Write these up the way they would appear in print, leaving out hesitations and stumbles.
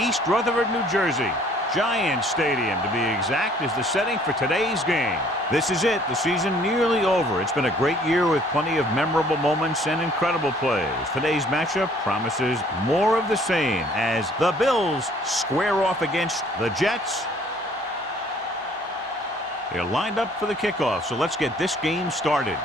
East Rutherford, New Jersey. Giant Stadium, to be exact, is the setting for today's game. This is it, the season nearly over. It's been a great year with plenty of memorable moments and incredible plays. Today's matchup promises more of the same as the Bills square off against the Jets. They're lined up for the kickoff, so let's get this game started.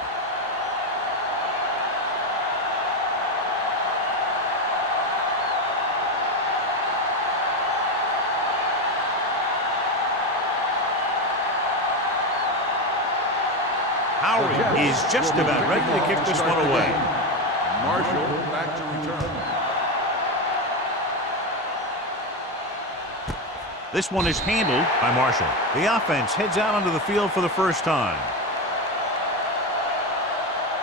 Howard is just about ready to kick this one away. Marshall back to return. This one is handled by Marshall. The offense heads out onto the field for the first time.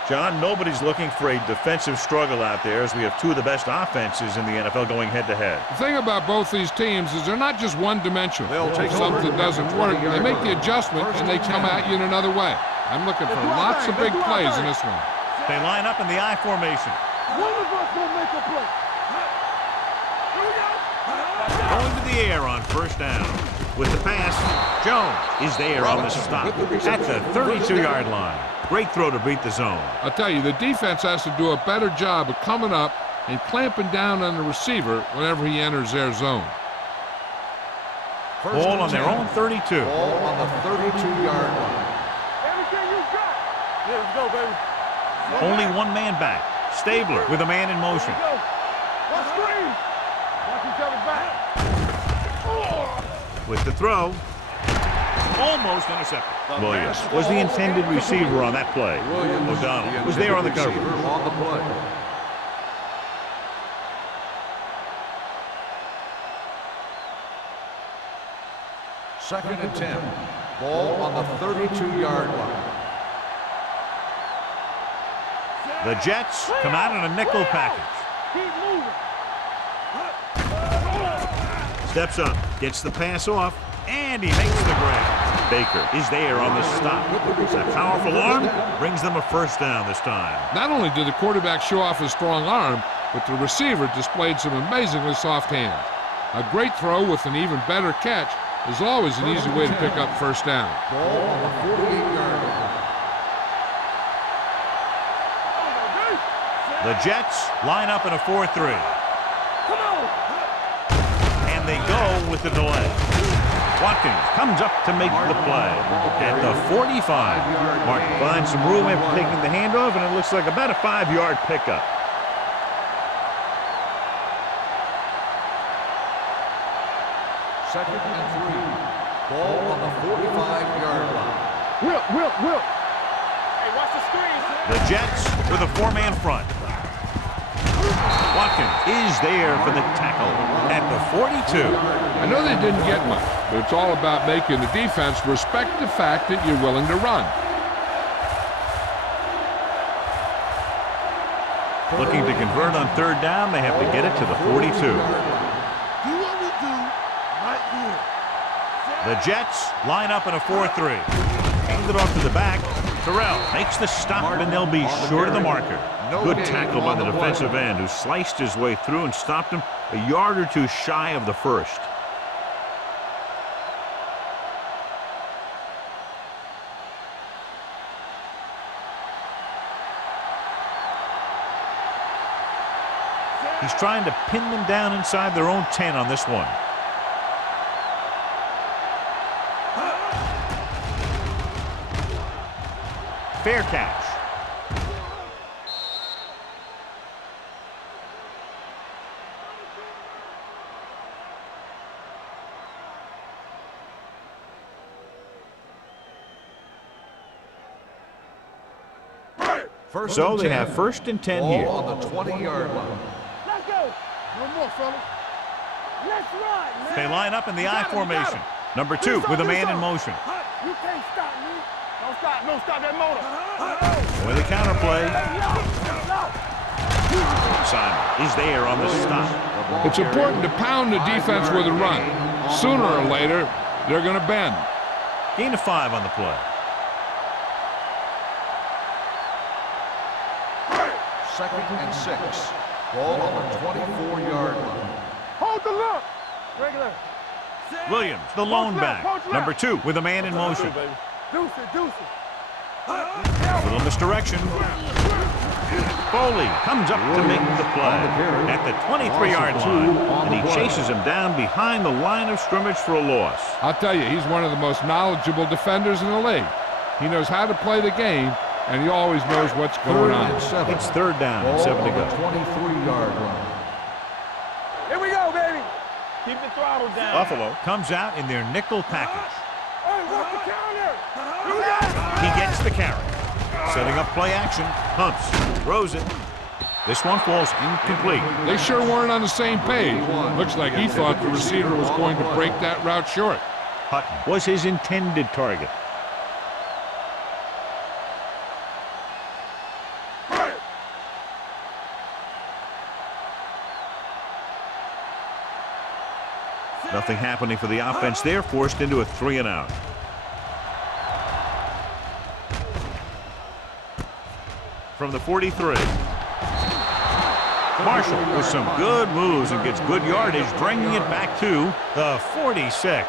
John, nobody's looking for a defensive struggle out there as we have two of the best offenses in the NFL going head-to-head. The thing about both these teams is they're not just one-dimensional. If something doesn't work, they make the adjustment and they come at you in another way. I'm looking for lots of big plays in this one. They line up in the I formation. One of us will make a play. Going to the air on first down. With the pass, Jones is there on the stop at the 32-yard line. Great throw to beat the zone. I'll tell you, the defense has to do a better job of coming up and clamping down on the receiver whenever he enters their zone. Ball on their own 32. Ball on the 32-yard line. Everything you got. Yeah, let's go, baby. Only one man back. Stabler with a man in motion. Watch screen. Watch each other back. With the throw. Almost intercepted. Williams was the intended receiver on that play. O'Donnell was there on the coverage. On the play. Second and 10. Ball on the 32-yard line. The Jets come out in a nickel package. Keep moving. Steps up, gets the pass off, and he makes the grab. Baker is there on the stop. That powerful arm brings them a first down this time. Not only did the quarterback show off his strong arm, but the receiver displayed some amazingly soft hands. A great throw with an even better catch is always an easy way to pick up first down. Ball on the 48-yard line. The Jets line up in a 4-3. And they go with the delay. Watkins comes up to make the play at the 45. Martin finds some room after taking the handoff, and it looks like about a 5-yard pickup. Second and 3. Ball on the 45-yard line. Will. Hey, watch the screen. The Jets with a 4-man front. Watkins is there for the tackle at the 42. I know they didn't get much, but it's all about making the defense respect the fact that you're willing to run. Looking to convert on third down, they have to get it to the 42. Do what we do right here. The Jets line up in a 4-3. Hand it off to the back. Terrell makes the stop, and they'll be short of the marker. Good tackle by the defensive end, who sliced his way through and stopped him a yard or two shy of the first. He's trying to pin them down inside their own 10 on this one. Fair catch. So they have first and 10 here. Ball on the 20-yard line. Let's go. No more, fellas. Let's run, man. They line up in the I You got formation. him. Number 2 with a man in motion. You can't stop me. Don't stop that motor. With a counter play. Simon is there on the stop. It's important to pound the defense with a run. Sooner or later, they're going to bend. Gain of 5 on the play. Second and 6. Ball on the 24-yard line. Hold the look. Regular. Williams, the lone back. Number 2 with a man in motion. Deuce it. Little misdirection. Foley comes up to make the play at the 23-yard line, and he chases him down behind the line of scrimmage for a loss. I'll tell you, he's one of the most knowledgeable defenders in the league. He knows how to play the game, and he always knows what's going on. It's third down and 7 to go. 23-yard line. Here we go, baby. Keep the throttle down. Buffalo comes out in their nickel package. Hey, work the counter. He gets the carry. Setting up play action. Humps. Throws it. This one falls incomplete. They sure weren't on the same page. Looks like he thought the receiver was going to break that route short. Hutton was his intended target. Nothing happening for the offense there, forced into a 3-and-out. From the 43. Marshall with some good moves and gets good yardage, bringing it back to the 46.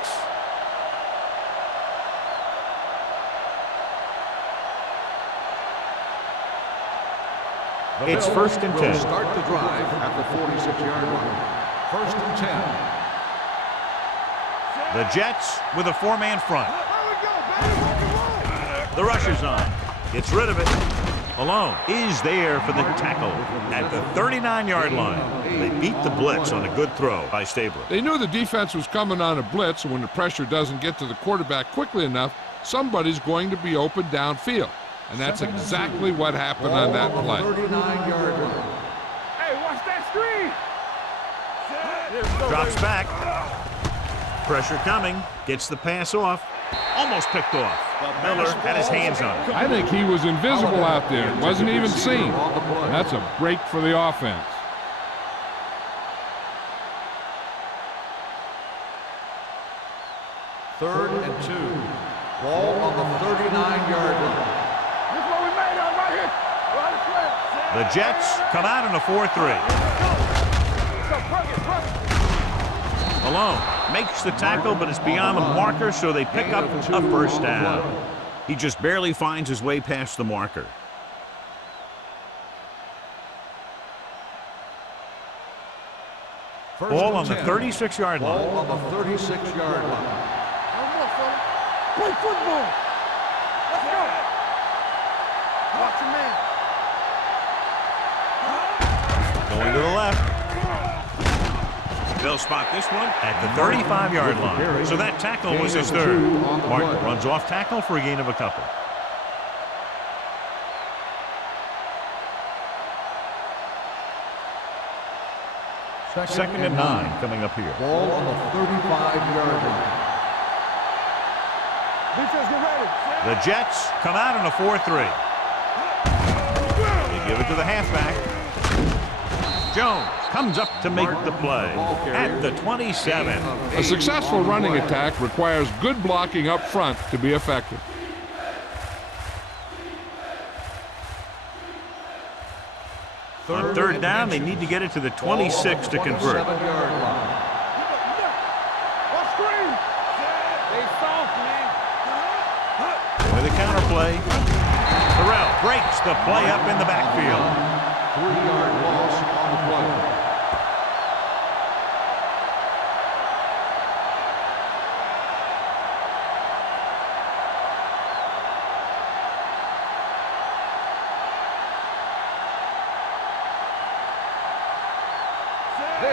It's first and 10. Start the drive at the 46-yard line. First and 10. The Jets with a 4-man front. The rush is on. Gets rid of it. Malone is there for the tackle at the 39-yard line. They beat the blitz on a good throw by Stabler. They knew the defense was coming on a blitz, and when the pressure doesn't get to the quarterback quickly enough, somebody's going to be open downfield. And that's exactly what happened on that play. 39-yard line. Hey, watch that screen. Drops back. Pressure coming. Gets the pass off. Almost picked off. Miller had his hands on it. I think he was invisible out there. Wasn't even seen. That's a break for the offense. Third and 2. Ball on the 39-yard line. This one we made on right here. Right The Jets come out in a 4-3. Malone makes the tackle, but it's beyond the marker, so they pick up a first down. He just barely finds his way past the marker. Ball on the 36-yard line. Ball on the 36-yard line. No more, fella. Play football. Let's go. Watch your man. Going to the left. They'll spot this one at the 35-yard line. So that tackle was his third. Martin runs off tackle for a gain of a couple. Second and 9 coming up here. Ball on the 35-yard line. Defense, get ready. The Jets come out in a 4-3. They give it to the halfback. Jones comes up to make the play at the 27. A successful running attack requires good blocking up front to be effective. On third down, they need to get it to the 26 to convert. With a counter play, Terrell breaks the play up in the backfield. 3-yard loss on the play.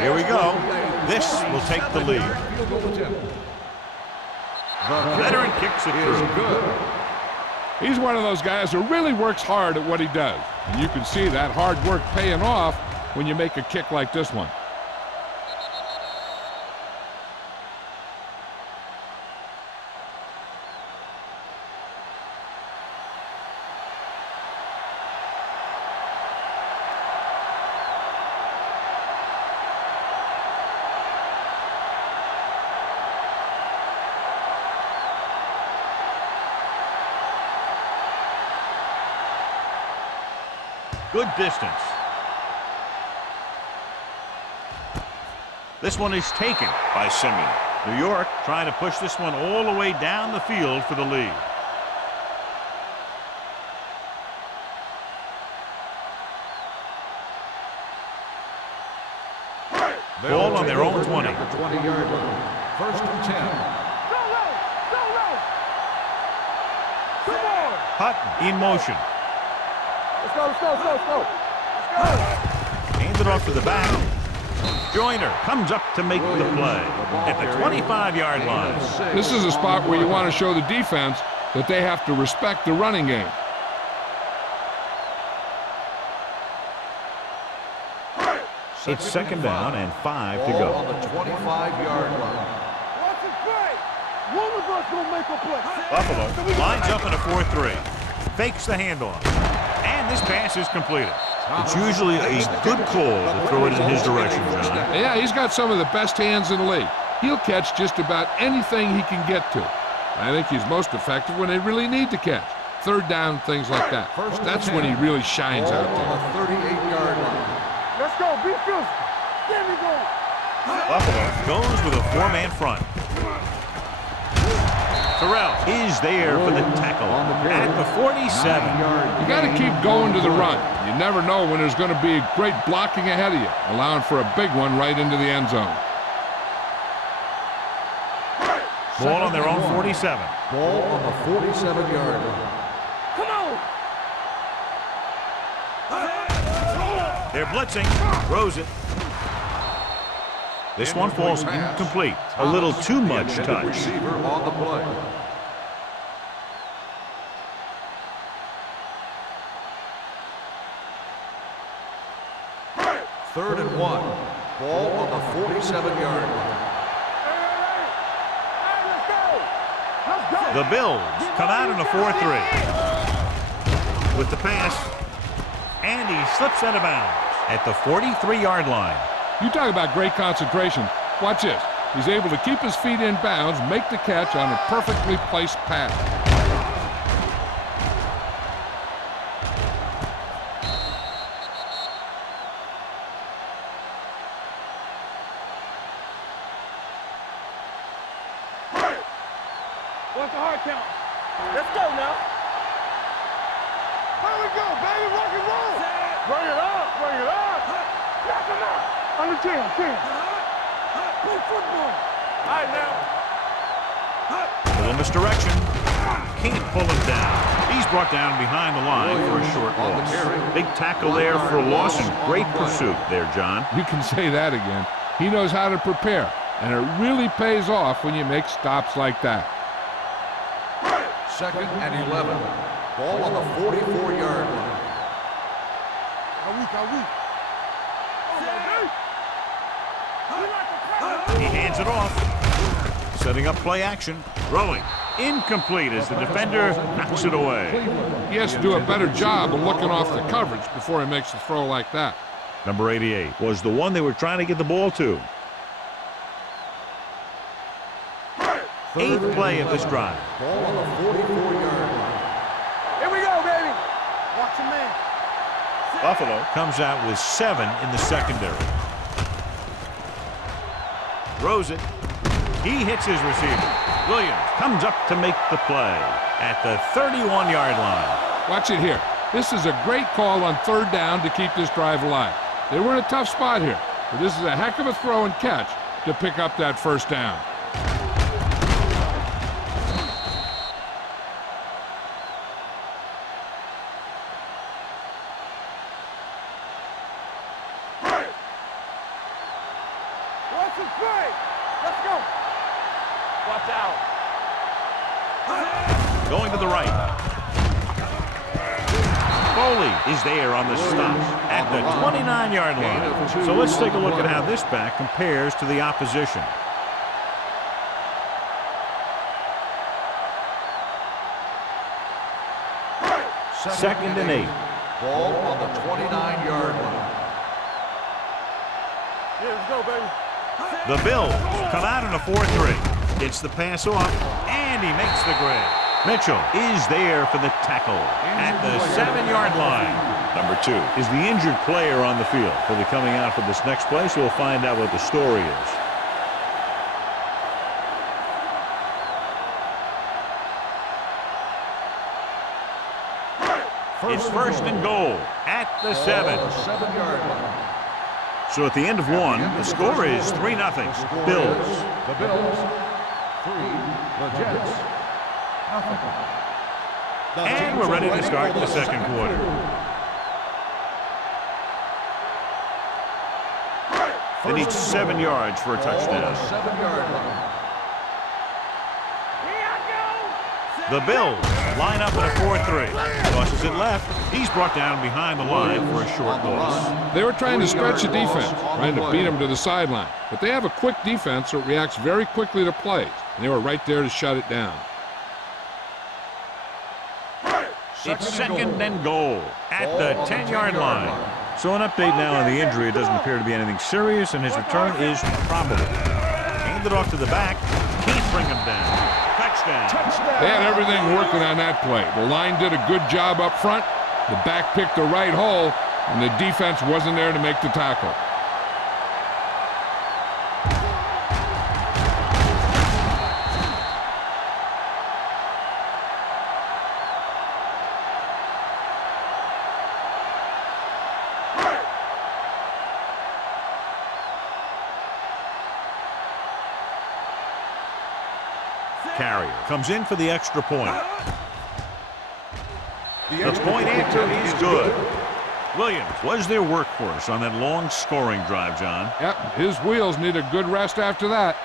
Here we go. This will take the lead. The Veteran kicks it through. good. He's one of those guys who really works hard at what he does. And you can see that hard work paying off when you make a kick like this one. Good distance. This one is taken by Simeon. New York trying to push this one all the way down the field for the lead. Ball on their own 20. 20-yard line. First and 10. Come on. Hutton in motion. Let's go, let's go, let's go, let's go. Hands it off to the back. Joyner comes up to make the play at the 25-yard line. This is a spot where you want to show the defense that they have to respect the running game. It's second down and 5 to Ball go. on the 25-yard line. Watch it play. One of us gonna make a play. Buffalo lines up in a 4-3. Fakes the handoff. And this pass is completed. It's usually a good call to throw it in his direction, John. Yeah, he's got some of the best hands in the league. He'll catch just about anything he can get to. I think he's most effective when they really need to catch. Third down, things like that. That's when he really shines out Ball there. on the 38-yard line. Let's go, be physical. There we go. Buffalo goes with a 4-man front. Terrell is there for the tackle at the 47. You got to keep going to the run. You never know when there's going to be great blocking ahead of you, allowing for a big one right into the end zone. Ball on their own 47. Ball on the 47-yard line. Come on. They're blitzing. Throws it. This one falls incomplete. A little too much touch. Receiver on the play. Third and 1. Ball on the 47-yard line. Let's go. Let's go. The Bills come out in a 4-3. With the pass. And he slips out of bounds at the 43-yard line. You talk about great concentration. Watch this. He's able to keep his feet in bounds, make the catch on a perfectly placed pass. What's the hard count? Let's go now. Here we go, baby. Rock and roll. Bring it up. Bring it up. Knock him out. Under 10. Play football. All right, now. Little misdirection. Can't pull him down. He's brought down behind the line for a short loss. Big tackle there for a loss and great pursuit there, John. You can say that again. He knows how to prepare, and it really pays off when you make stops like that. Second and 11. Ball on the 44-yard line. He hands it off. Setting up play action. Throwing. Incomplete as the defender knocks it away. He has to do a better job of looking off the coverage before he makes a throw like that. Number 88 was the one they were trying to get the ball to. Eighth play of this drive. Ball on the 44-yard line. Here we go, baby. Watch your man. Buffalo comes out with 7 in the secondary. Throws it. He hits his receiver. Williams comes up to make the play at the 31-yard line. Watch it here. This is a great call on third down to keep this drive alive. They were in a tough spot here, but this is a heck of a throw and catch to pick up that first down. Watch it play. Let's go. Watch out. Going to the right. Foley is there on the stop at the 29-yard line. So let's take a look at how this back compares to the opposition. Second and 8. Ball on the 29-yard line. Yeah, let's go, baby. The Bills come out in a 4-3. Gets the pass off, and he makes the grab. Mitchell is there for the tackle at the 7-yard line. Number 2 is the injured player on the field. He'll be coming out for this next play, so we'll find out what the story is. It's first and goal at the 7. 7-yard line. So at the end of one, the score is 3-0. Bills. The Bills 3, the Jets nothing. And we're ready to start the second quarter. They need 7 yards for a touchdown. 7-yard line. The Bills line up in a 4-3. Tosses it left. He's brought down behind the line for a short loss. They were trying to stretch the defense, trying to beat him to the sideline. But they have a quick defense that reacts very quickly to plays, and they were right there to shut it down. It's second and goal at the 10-yard line. So an update now on the injury. It doesn't appear to be anything serious, and his return is probable. Handed off to the back. Can't bring him down. Touchdown. They had everything working on that play. The line did a good job up front. The back picked the right hole, and the defense wasn't there to make the tackle. Carrier comes in for the extra point. The point answer is good. Williams was their workhorse on that long scoring drive, John. Yep, his wheels need a good rest after that.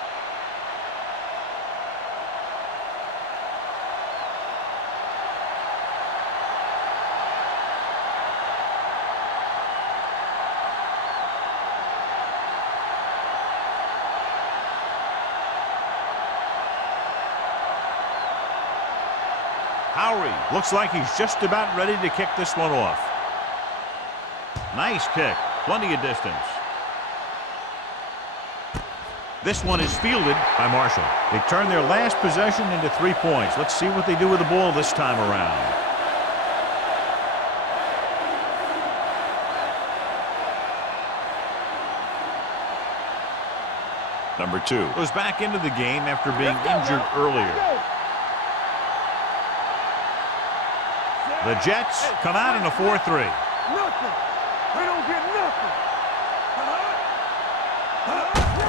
Howery looks like he's just about ready to kick this one off. Nice kick. Plenty of distance. This one is fielded by Marshall. They turn their last possession into 3 points. Let's see what they do with the ball this time around. Number 2 goes back into the game after being injured earlier. The Jets come out in a 4-3. Nothing. We don't get nothing.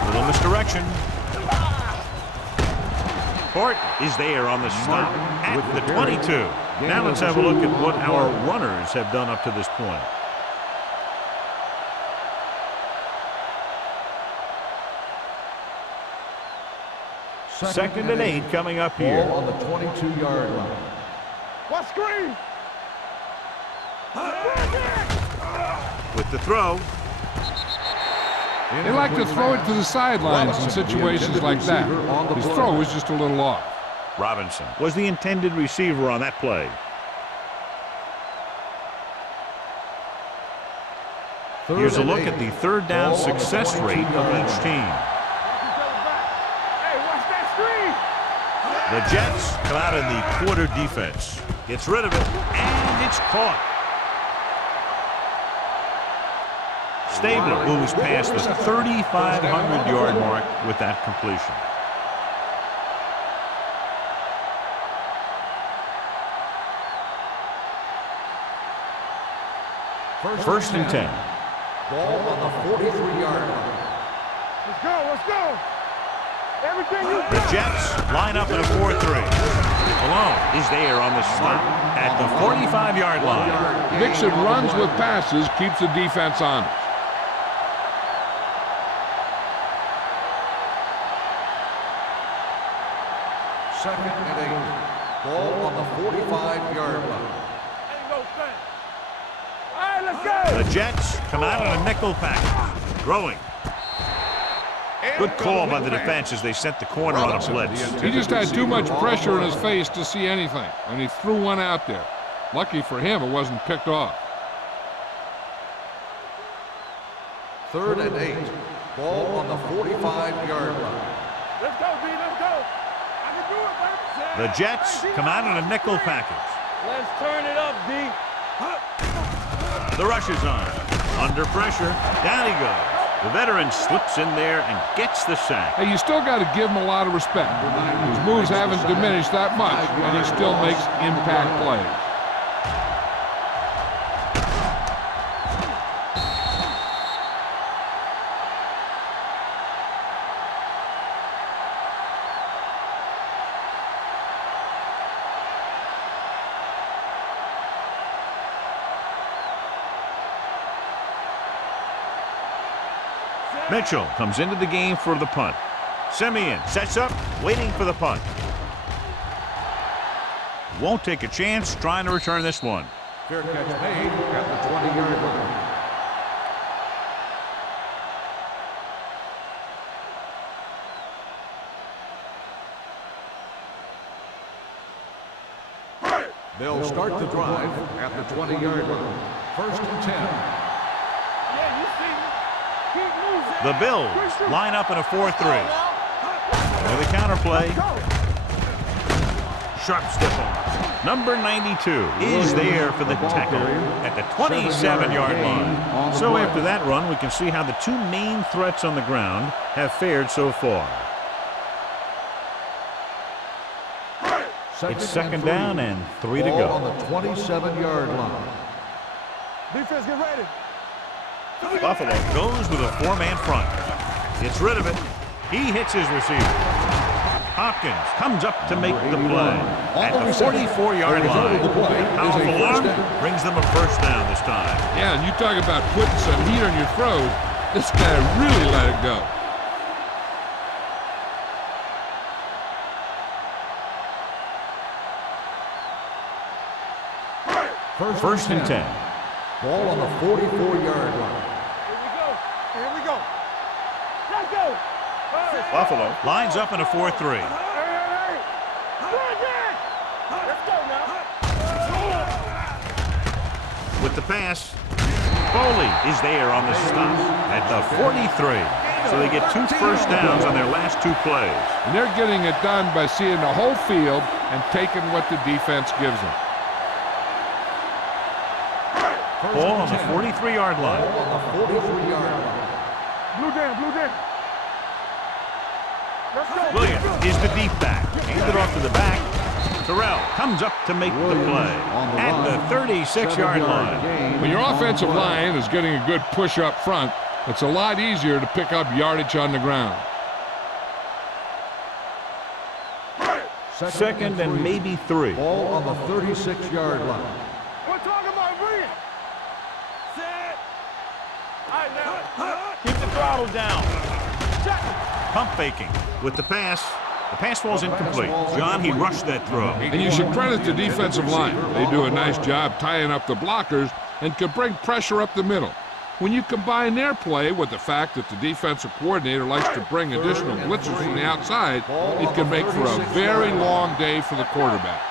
Little misdirection. Horton is there on the stop at the 22. Now let's have a look at what our runners have done up to this point. Second and 8 coming up here. Ball on the 22-yard line. What screen? With the throw. They like to throw it to the sidelines in situations like that. His throw was just a little off. Robinson was the intended receiver on that play. Here's a look at the third down success rate of each team. Hey, watch that screen. The Jets come out in the quarter defense. Gets rid of it, and it's caught. Stabler moves past the 3,500-yard mark with that completion. First and 10. Ball on the 43-yard line. Let's go, let's go. Everything you The Jets line up in a 4-3. Malone is there on the stop at the 45-yard line. Dixon runs with passes, keeps the defense honest. Second and 8. Ball on the 45-yard line. ain't no thing. All right, let's go. The Jets come out in a nickel package. Throwing. Good call by the defense as they sent the corner on a blitz. He just had too much pressure in his face to see anything, and he threw one out there. Lucky for him, it wasn't picked off. Third and 8. Ball on the 45-yard line. Let's go, B, let's go. I can do it, baby. The Jets come out in a nickel package. Let's turn it up, D. The rush is on. Under pressure. Down he goes. The veteran slips in there and gets the sack. Hey, you still got to give him a lot of respect. His moves haven't diminished that much, and he still makes impact plays. Mitchell comes into the game for the punt. Simeon sets up, waiting for the punt. Won't take a chance trying to return this one. Fair catch made at the 20-yard line. They'll start the drive at the 20-yard line. 1st and 10. The Bills line up in a 4-3. With a counterplay. Sharp stiff arm. Number 92 is there for the tackle at the 27-yard line. So after that run, we can see how the two main threats on the ground have fared so far. It's second down and 3 to go. On the 27-yard line. Defense, get ready. Buffalo goes with a 4-man front. Gets rid of it. He hits his receiver. Hopkins comes up to make the play at the 44-yard line. Powerful arm brings them a first down this time. Yeah, and you talk about putting some heat on your throw. This guy really let it go. First and 10. Ball on the 44-yard line. Here we go. Let's go. Buffalo lines up in a 4-3. Hey. Let's go now. With the pass, Foley is there on the stop at the 43. So they get 2 first downs on their last 2 plays. And they're getting it done by seeing the whole field and taking what the defense gives them. Ball on the 43-yard line. Ball on the 43-yard line. Blue down. Let's go. Williams is the deep back. Handed off to the back. Terrell comes up to make the play at the 36-yard line. When your offensive line is getting a good push up front, it's a lot easier to pick up yardage on the ground. Second and maybe 3. Ball on the 36-yard line. We're talking about bringing. Set. All right, now. Keep the throttle down. Check. Pump faking with the pass. The pass falls incomplete. John, he rushed that throw. And you should credit the defensive line. They do a nice job tying up the blockers and can bring pressure up the middle. When you combine their play with the fact that the defensive coordinator likes to bring additional blitzers from the outside, it can make for a very long day for the quarterback.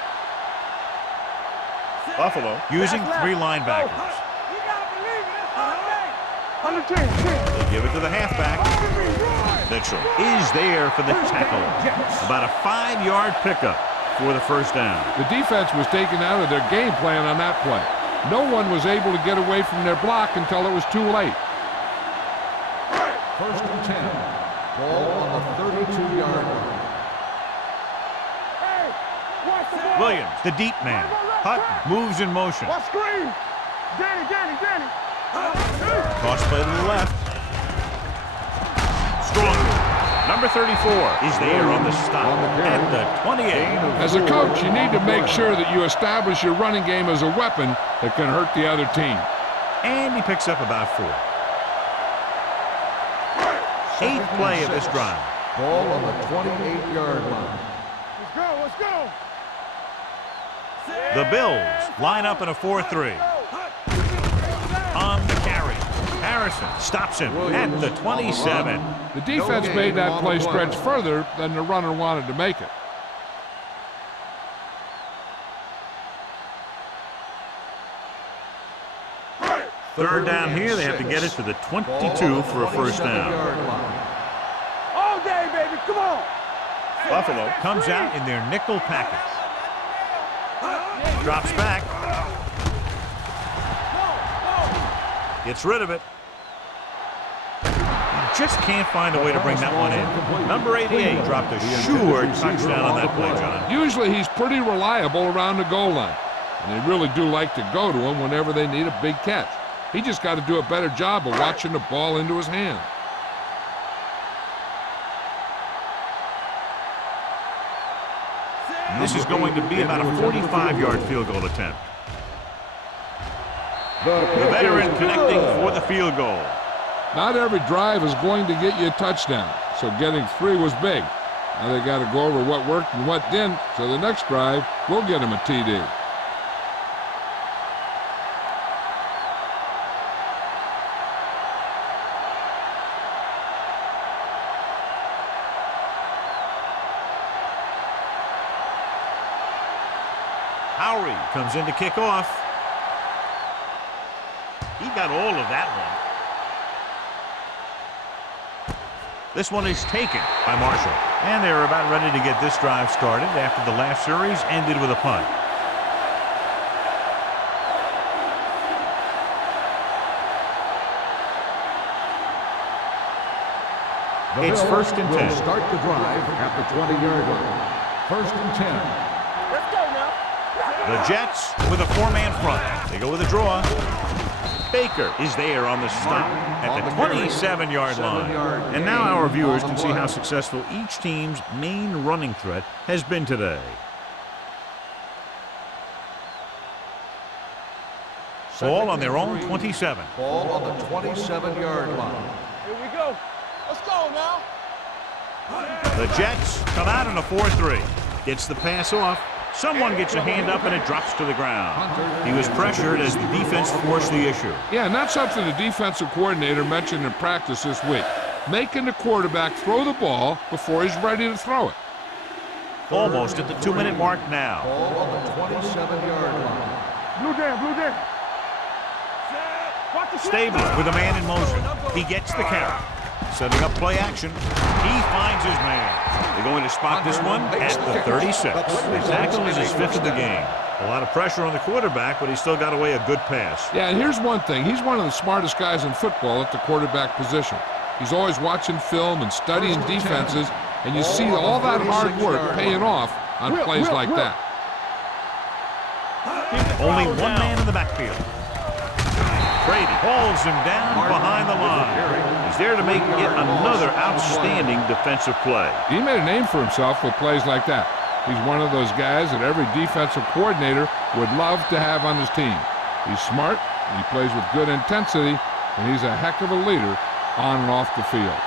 Buffalo using 3 linebackers. You gotta believe it. It's hard thing. Under 10. They give it to the halfback. Mitchell is there for the tackle. About a 5-yard pickup for the first down. The defense was taken out of their game plan on that play. No one was able to get away from their block until it was too late. First and 10. Ball on the 32-yard line. Hey, watch the ball. Williams, the deep man. Hutton moves in motion. Watch screen. Danny. Toss play to the left. Strong. Number 34 is there on the stop at the 28. As a coach, you need to make sure that you establish your running game as a weapon that can hurt the other team. And he picks up about 4. 8th play of this drive. Ball on the 28-yard line. Let's go. The Bills line up in a 4-3. On the carry. Harrison stops him at the 27. The defense made that play stretch further than the runner wanted to make it. Third down here. They have to get it to the 22 for a first down. All day, baby. Come on. Buffalo comes out in their nickel package. Drops back. Gets rid of it. He just can't find a way to bring that one in. Number 88 dropped a sure touchdown on that play, John. Usually he's pretty reliable around the goal line, and they really do like to go to him whenever they need a big catch. He just got to do a better job of watching the ball into his hand. This is going to be about a 45-yard field goal attempt. The veteran connecting for the field goal. Not every drive is going to get you a touchdown, so getting 3 was big. Now they got to go over what worked and what didn't, so the next drive will get him a TD. Howery comes in to kick off. He got all of that one. This one is taken by Marshall. And they're about ready to get this drive started after the last series ended with a punt. It's first and 10. Start the drive at the 20-yard line. First and 10. Let's go now. The Jets with a 4-man front. They go with a draw. Baker is there on the stop at the 27-yard line. And now our viewers can see how successful each team's main running threat has been today. Ball on their own 27. Ball on the 27-yard line. Here we go. Let's go now. The Jets come out in a 4-3. Gets the pass off. Someone gets a hand up and it drops to the ground. He was pressured as the defense forced the issue. Yeah, and that's something the defensive coordinator mentioned in practice this week. Making the quarterback throw the ball before he's ready to throw it. Almost at the 2-minute mark now. Ball on the 27-yard line. Blue down, blue down. Watch the Stabler with a man in motion. He gets the carry. Setting up play action. He finds his man. They're going to spot this one at the 36. The tackle is his 5th of the game. A lot of pressure on the quarterback, but he still got away a good pass. Yeah, and here's one thing. He's one of the smartest guys in football at the quarterback position. He's always watching film and studying defenses, and you see all that hard work paying off on plays like that. Only one man in the backfield. Brady hauls him down behind the line. He's there to make yet another outstanding defensive play. He made a name for himself with plays like that. He's one of those guys that every defensive coordinator would love to have on his team. He's smart, he plays with good intensity, and he's a heck of a leader on and off the field.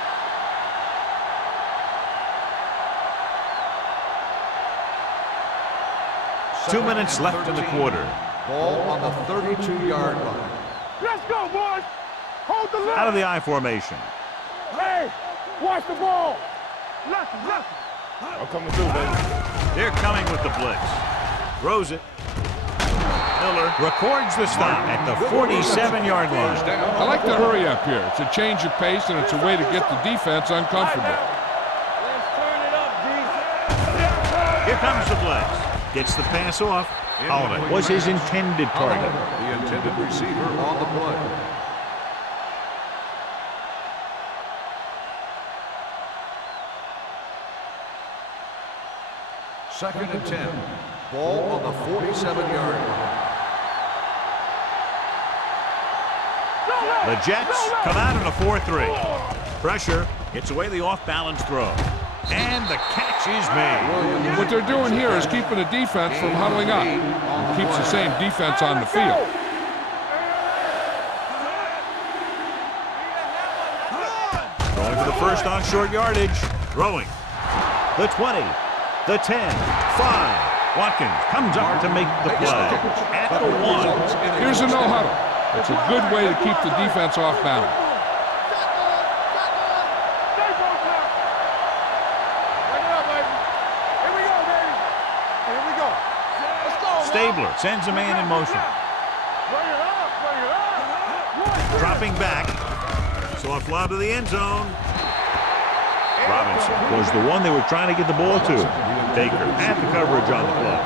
Two minutes left in the quarter. Ball on the 32-yard line. Let's go, boys. Hold the line. Out of the I formation. Hey, watch the ball. Nothing. I'm coming through, baby. They're coming with the blitz. Throws it. Miller records the stop at the 47-yard line. I like the hurry up here. It's a change of pace, and it's a way to get the defense uncomfortable. Let's turn it up, D. Here comes the blitz. Gets the pass off. Holiday was his intended target. The intended receiver on the play. Second and 10. Ball on the 47-yard line. The Jets come out in a 4-3. Pressure gets away the off-balance throw. And the catch is made. What they're doing here is keeping the defense from huddling up. It keeps the same defense on the field. Going for the first on short yardage. Throwing. The 20. The 10. 5. Watkins comes up to make the play. At the 1. Here's a no huddle. It's a good way to keep the defense off balance. Stabler sends a man in motion. Dropping back. Soft lob to the end zone. Robinson was the one they were trying to get the ball to. Baker had the coverage on the play.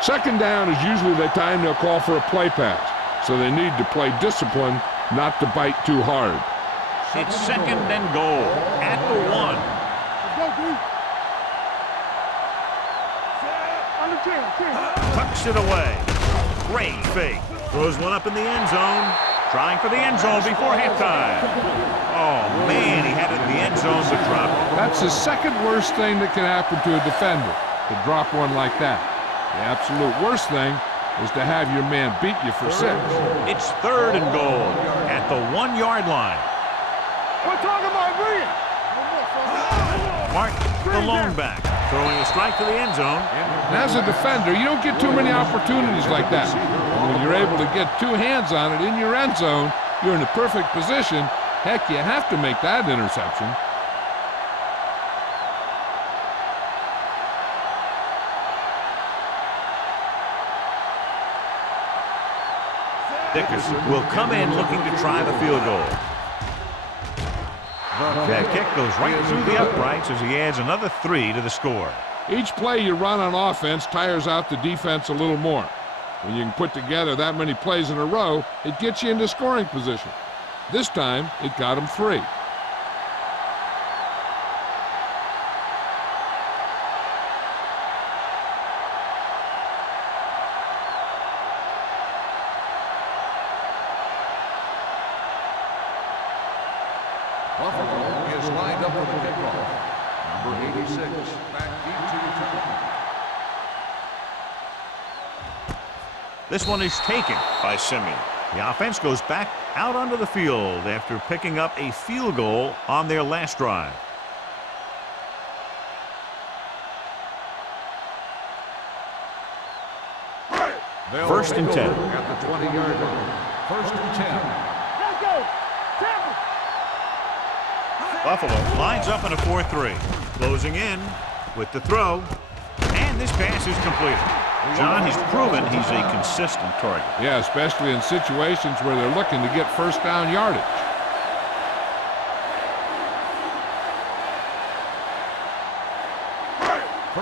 Second down is usually the time they'll call for a play pass, so they need to play discipline not to bite too hard. It's second and goal at the 1. Let's go, D. Under 10. Tucks it away. Great fake. Throws one up in the end zone. Trying for the end zone before halftime. Oh, man, he had it in the end zone but dropped it. That's the second worst thing that can happen to a defender, to drop one like that. The absolute worst thing is to have your man beat you for 6. It's third and goal at the 1-yard line. We're talking about green. Mark, the lone back, throwing a strike to the end zone. And as a defender, you don't get too many opportunities like that. And when you're able to get 2 hands on it in your end zone, you're in the perfect position. Heck, you have to make that interception. Dickerson will come in looking to try the field goal. That kick goes right through the uprights as he adds another 3 to the score. Each play you run on offense tires out the defense a little more. When you can put together that many plays in a row, it gets you into scoring position. This time, it got him 3. Buffalo is lined up for the kickoff. Number 86, back deep to return. This one is taken by Simeon. The offense goes back out onto the field after picking up a field goal on their last drive. First and 10. At the 20-yard line. First and 10. Let's go. Tackle. Buffalo lines up in a 4-3. Closing in with the throw. And this pass is completed. John, he's proven he's a consistent target. Yeah, especially in situations where they're looking to get first down yardage.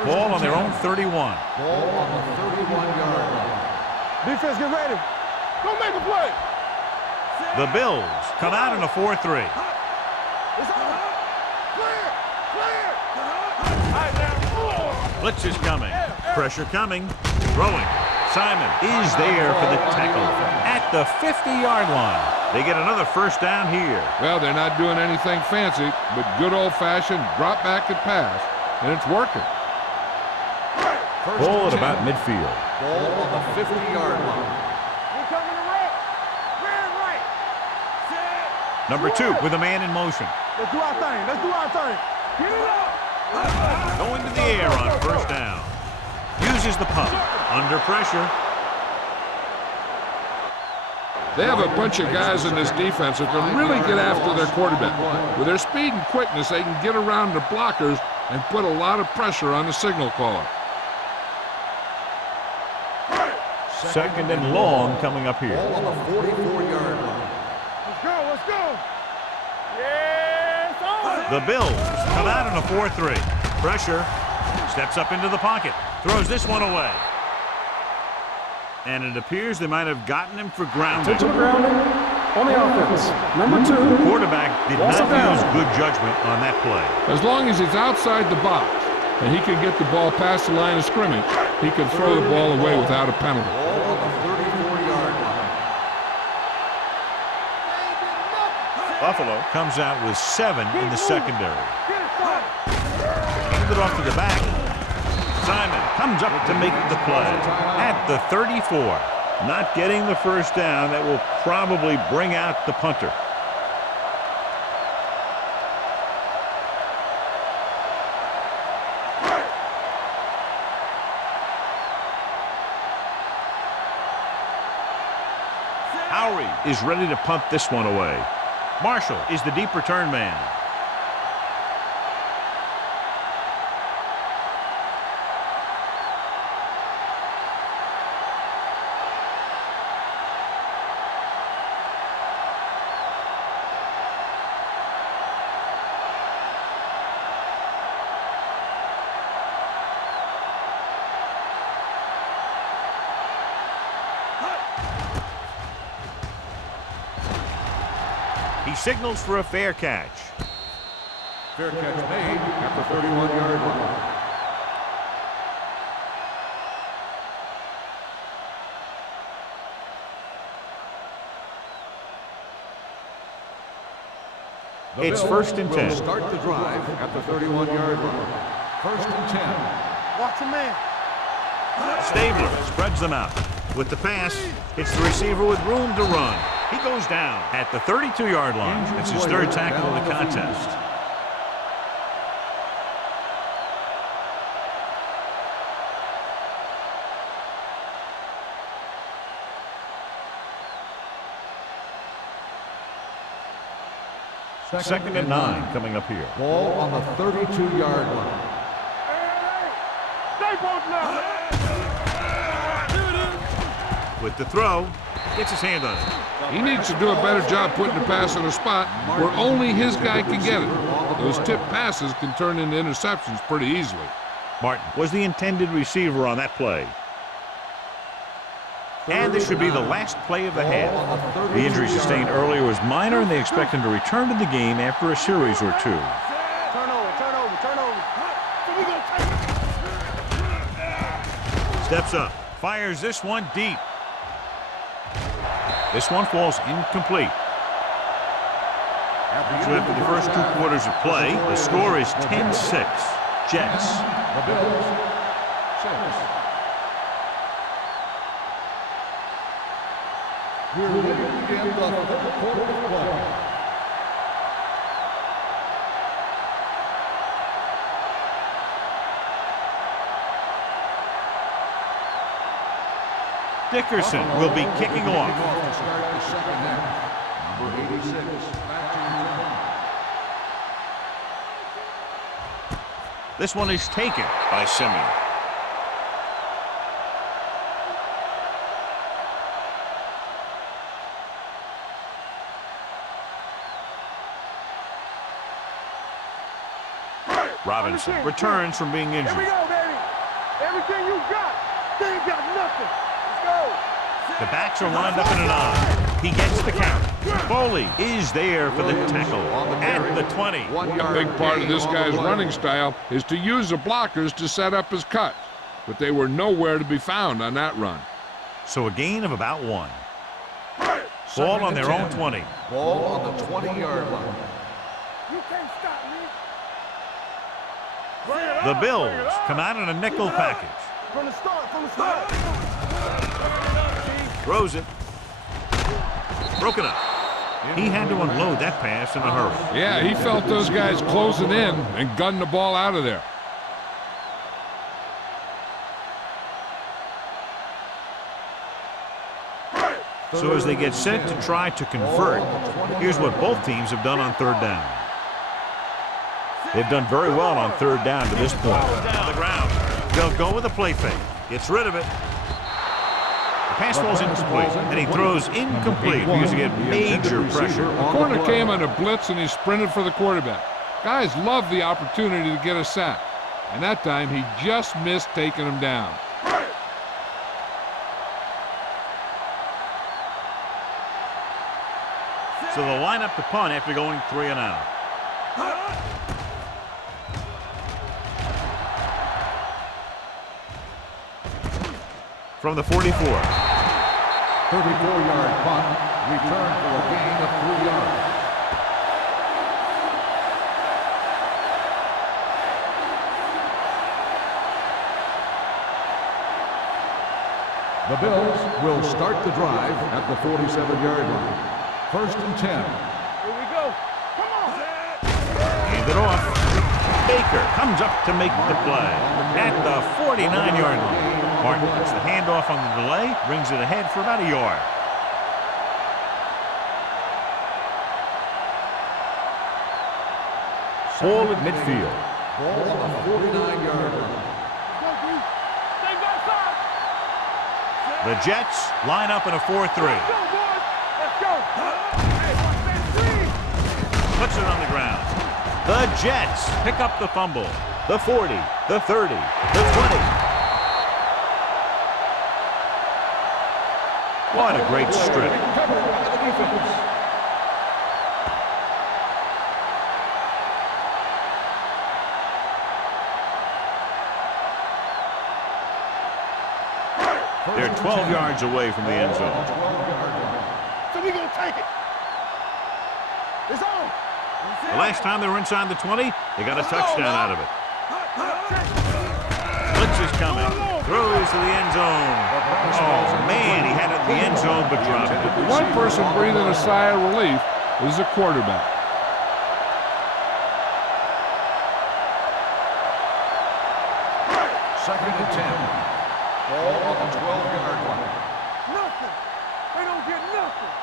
Ball on their own 31. Ball on the 31-yard line. Defense, get ready. Go make a play. The Bills come out in a 4-3. It's on. Clear. Clear. All right, now. Blitz is coming. Pressure coming. Throwing. Simon is there for the tackle at the 50-yard line. They get another first down here. Well, they're not doing anything fancy, but good old-fashioned drop back and pass, and it's working. Ball at about midfield. Ball on the 50-yard line. We coming to right. Red right. Number 2 with a man in motion. Let's do our thing. Let's do our thing. Get it up. Going to the air on first down. Uses the pump. Under pressure. They have a bunch of guys in this defense that can really get after their quarterback. With their speed and quickness, they can get around the blockers and put a lot of pressure on the signal caller. Second and long coming up here. Ball on the 44-yard line. Let's go. Let's go. Yes. On. The Bills come out in a 4-3. Pressure. Steps up into the pocket. Throws this one away. And it appears they might have gotten him for grounding. Intentional grounding on the offense. Number 2. Quarterback did not use good judgment on that play. As long as he's outside the box and he can get the ball past the line of scrimmage, he can throw the ball away without a penalty. Ball on the 34-yard line. Buffalo comes out with 7 in the secondary. Get it, son. Hand it off to the back. Simon comes up to make the play at the 34. Not getting the first down. That will probably bring out the punter. Howery is ready to punt this one away. Marshall is the deep return man. He signals for a fair catch. Fair catch made at the 31-yard line. It's 1st and 10. Will start the drive at the 31-yard line. 1st and 10. Watch the man. Stabler spreads them out. With the pass, it's the receiver with room to run. He goes down at the 32-yard line. It's his 3rd tackle of the contest. Second and 9 coming up here. Ball on the 32-yard line. Stay both now. With the throw, gets his hand on it. He needs to do a better job putting the pass in a spot where only his guy can get it. Those tip passes can turn into interceptions pretty easily. Martin was the intended receiver on that play. And this should be the last play of the half. The injury sustained earlier was minor, and they expect him to return to the game after a series or 2. Turn over. Steps up, fires this one deep. This one falls incomplete. So after the first 2 quarters of play, the score is 10-6. Jets. The Bills, 6. We're ready to begin the 3rd quarter of play. Dickerson will be kicking off. To start the 2nd half. Number 86, back to This one is taken by Simeon. Robinson returns from being Here we injured. go, baby. Everything you got. They ain't got nothing. Let's go. The backs are lined up in an I. He gets the count. Foley is there for the tackle at the 20. A big part of this guy's running style is to use the blockers to set up his cut, but they were nowhere to be found on that run. So a gain of about 1. Ball on their own 20. Ball on the 20-yard line. You can't stop me. The Bills come out in a nickel package. From the start. Throws it. Broken up. He had to unload that pass in a hurry. Yeah, he felt those guys closing in and gunned the ball out of there. So as they get set to try to convert, here's what both teams have done on 3rd down. They've done very well on 3rd down to this point. Down the ground. They'll go with a play fake. Gets rid of it. The pass falls incomplete, and he throws incomplete because he get major pressure. The corner came on a blitz, and he sprinted for the quarterback. Guys love the opportunity to get a sack, and that time he just missed taking him down. So they'll line up to punt after going 3 and out. From the 44. 34-yard punt, return for a gain of 3 yards. The Bills will start the drive at the 47-yard line. 1st and 10. Here we go. Come on. Hand it off. Baker comes up to make the play at the 49-yard line. Martin gets the handoff on the delay, brings it ahead for about a yard. Ball at midfield. Ball on the 49-yard line. Stay back side. The Jets line up in a 4-3. Let's go, boys. Let's go. Hey, Puts it on the ground. The Jets pick up the fumble. The 40, the 30, the 20. What a great strip. They're 12 yards away from the end zone. So we gonna take it. It's on. The last time they were inside the 20, they got a touchdown out of it. Blitz is coming. Throws to the end zone. Oh, man, he had it in the end zone but dropped it. The one person breathing a sigh of relief is the quarterback. Second and 10. Ball on the 12-yard line. Nothing. They don't get nothing.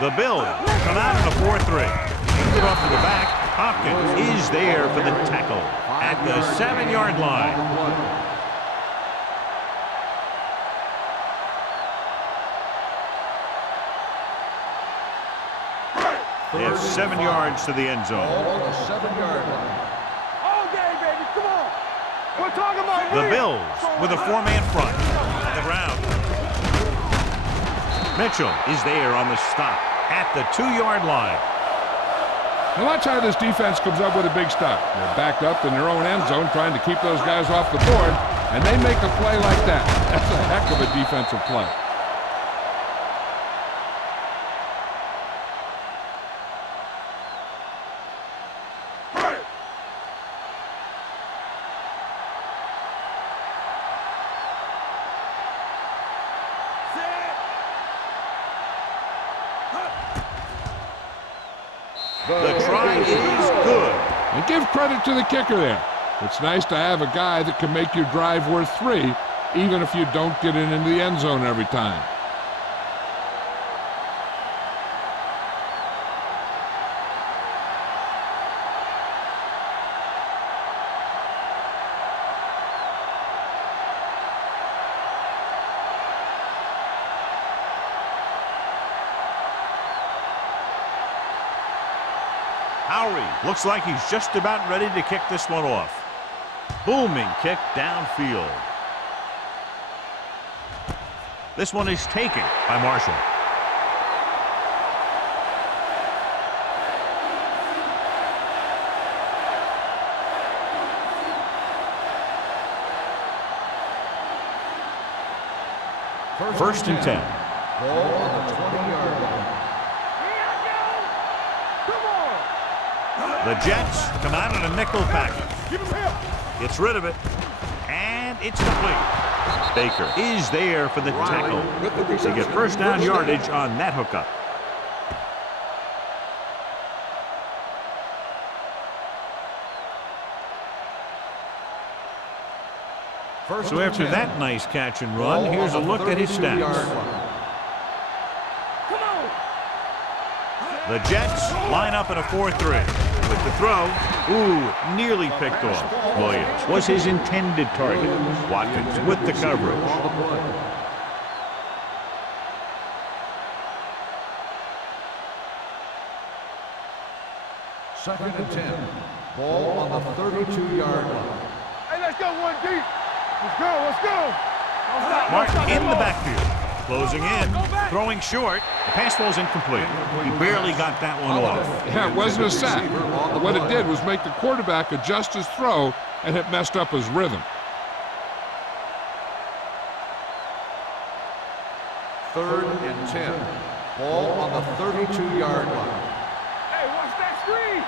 The Bills come out in a 4-3. Kicked it off to the back. Hopkins is there for the tackle at the 7-yard line. They have 7 yards to the end zone. Ball on the 7-yard line. All day, baby. Come on. We're talking about The wins. Bills with a 4-man front on the ground. Mitchell is there on the stop at the 2-yard line. Now watch how this defense comes up with a big stop. They're backed up in their own end zone trying to keep those guys off the board, and they make a play like that. That's a heck of a defensive play. The try is good. And give credit to the kicker there. It's nice to have a guy that can make your drive worth 3, even if you don't get it into the end zone every time. Howery looks like he's just about ready to kick this one off. Booming kick downfield. This one is taken by Marshall. First and 10. Ball on the 20-yard line. The Jets come out in a nickel package. Gets rid of it. And it's complete. Baker is there for the tackle. They get first down yardage on that hookup. So after that nice catch and run, here's a look at his stats. The Jets line up in a 4-3. With the throw, nearly picked off. Williams was his intended target. Watkins with the coverage. Second and 10. Ball on the 32-yard line. Hey, let's go one deep. Let's go, let's go. Martin in the backfield. Closing in, throwing short. The pass falls incomplete. He barely got that one off. Yeah, it wasn't a sack. What it did was make the quarterback adjust his throw, and it messed up his rhythm. Third and 10. Ball on the 32-yard line. Hey, watch that screen.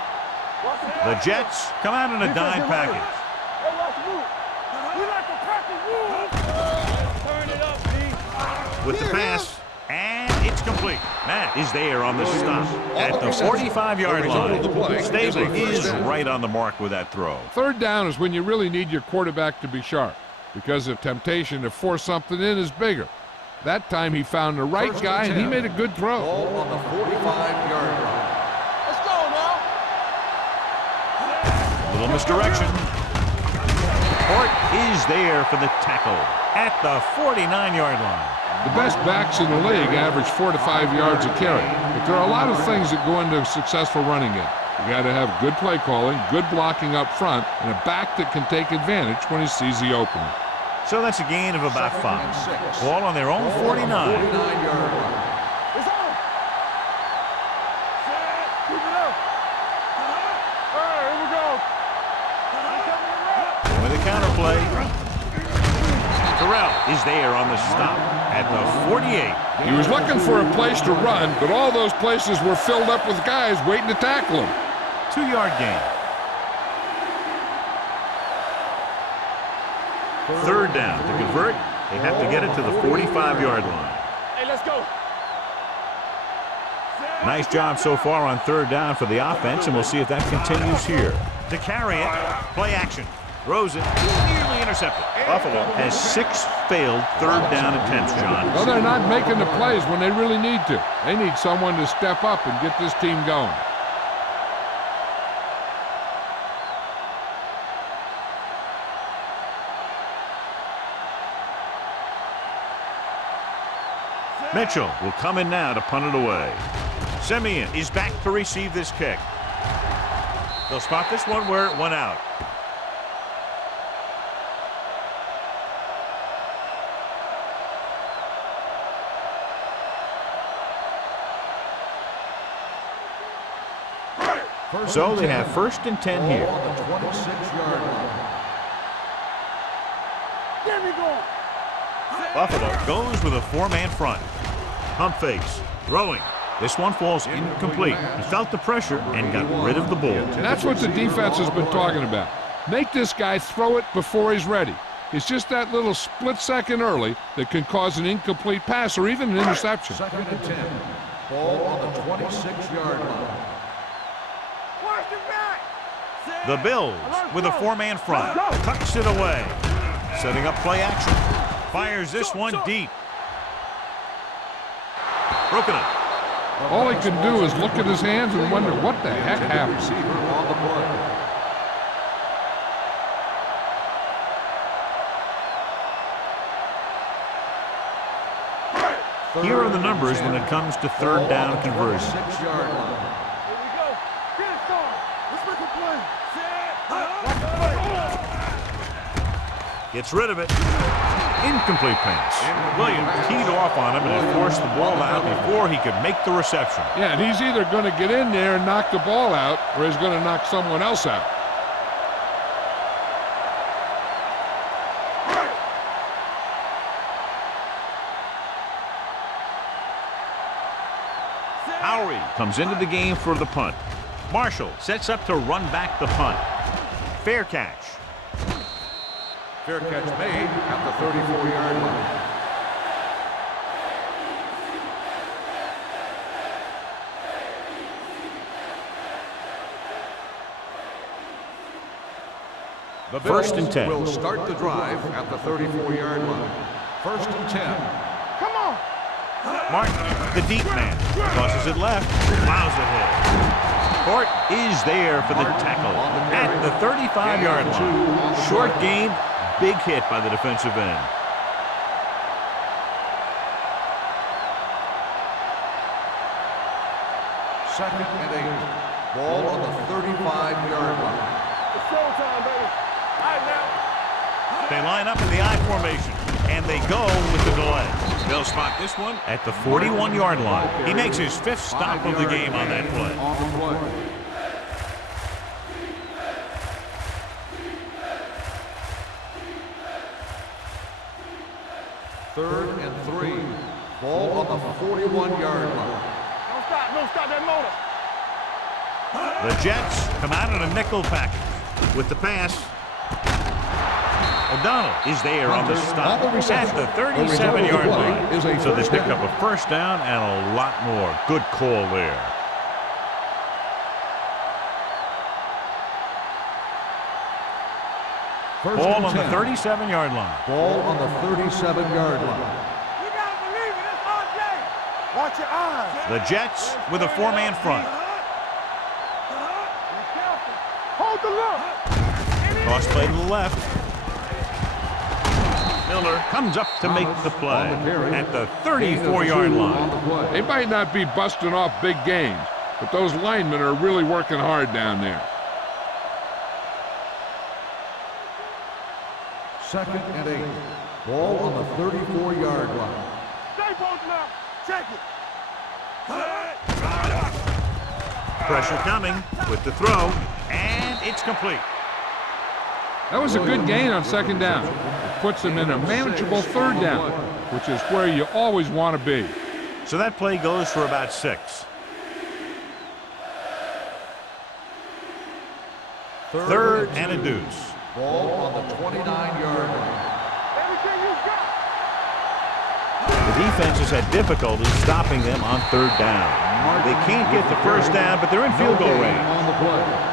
The Jets come out in a dime package. Hey, watch the move. We like to practice moves. Turn it up, B. With the pass, and it's complete. Matt is there on the stop at the 45-yard line. Stable is right on the mark with that throw. Third down is when you really need your quarterback to be sharp, because the temptation to force something in is bigger. That time he found the right guy, and he made a good throw. Ball on the 45-yard line. Let's go now. Little misdirection. Hort is there for the tackle at the 49-yard line. The best backs in the league average 4 to 5 yards a carry, but there are a lot of things that go into a successful running game. You got to have good play calling, good blocking up front, and a back that can take advantage when he sees the opening. So that's a gain of about 5. Ball on their own 49. 49-yard line. It's on. Keep it up. All right, here we go. With a counter play. Terrell is there on the stop at the 48. He was looking for a place to run, but all those places were filled up with guys waiting to tackle him. 2-yard gain. Third down. To convert, they have to get it to the 45-yard line. Hey, let's go. Nice job so far on third down for the offense, and we'll see if that continues here. To carry it, play action. Throws it, nearly intercepted. Buffalo has 6 failed third down attempts, John. Well, they're not making the plays when they really need to. They need someone to step up and get this team going. Mitchell will come in now to punt it away. Simeon is back to receive this kick. They'll spot this one where it went out. So they have 1st and 10 here. On the 26-yard line. Get me going. Buffalo goes with a 4-man front. Pump fakes. Throwing. This one falls incomplete. He felt the pressure and got rid of the ball. And that's what the defense has been talking about. Make this guy throw it before he's ready. It's just that little split second early that can cause an incomplete pass or even an interception. 2nd and 10. Ball on the 26-yard line. Watch the back. The Bills with a 4-man front. Tucks it away. Setting up play action. Fires this one deep. Broken up. All he can do is look at his hands and wonder what the heck happened. Receiver on the play. Here are the numbers when it comes to third down conversion. 6-yard line. Here we go. Get it started. Let's make a play. Gets rid of it. Incomplete pass. Williams teed off on him and had forced the ball out before he could make the reception. Yeah, and he's either going to get in there and knock the ball out or he's going to knock someone else out. Howery comes into the game for the punt. Marshall sets up to run back the punt. Fair catch. Fair catch made at the 34-yard line. The Bills 1st and 10. will start the drive at the 34-yard line. 1st and 10. Come on. Martin, the deep man, tosses it left, plows ahead. Fort is there for the tackle at the 35-yard line. Short gain, big hit by the defensive end. Second and 8. Ball on the 35-yard line. It's showtime, baby. All right, now. They line up in the I formation, and they go with the delay. They'll spot this one at the 41-yard line. He makes his 5th stop of the game on that play. On the play. Third and 3. Ball on the 41-yard line. Don't stop that motor. The Jets come out in a nickel package with the pass. O'Donnell is there on the stop at the 37-yard line. So they pick up a 1st down and a lot more. Good call there. Ball on the 37-yard line. Ball on the 37-yard line. You gotta believe it. It's RJ. Watch your eyes. The Jets with a 4-man front. Be careful. Hold the look. Cross play to the left. Miller comes up to make the play at the 34-yard line. They might not be busting off big gains, but those linemen are really working hard down there. Second and 8. Ball on the 34-yard line. Stay both now. Check it. Pressure coming with the throw, and it's complete. That was a good gain on 2nd down. puts them in a manageable third down, which is where you always want to be. So that play goes for about 6. Third and a deuce. Ball on the 29-yard line. Everything you got. The defense has had difficulty stopping them on third down. They can't get the first down, but they're in field goal range. On the play.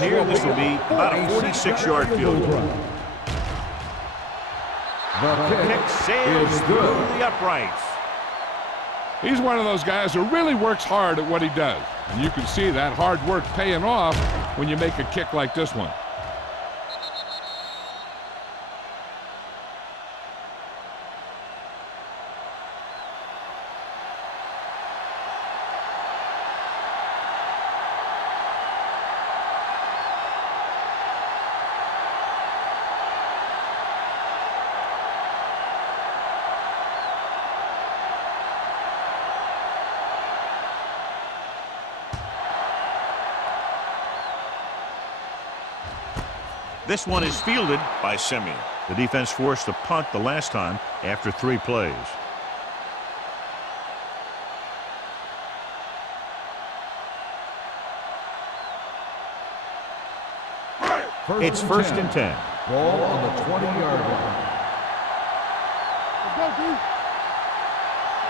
Here, this will be about a 46-yard field goal. The Kick sails through the uprights. He's one of those guys who really works hard at what he does. And you can see that hard work paying off when you make a kick like this one. This one is fielded by Simeon. The defense forced a punt the last time after 3 plays. It's first and 10. Ball on the 20-yard line. Let's go, D.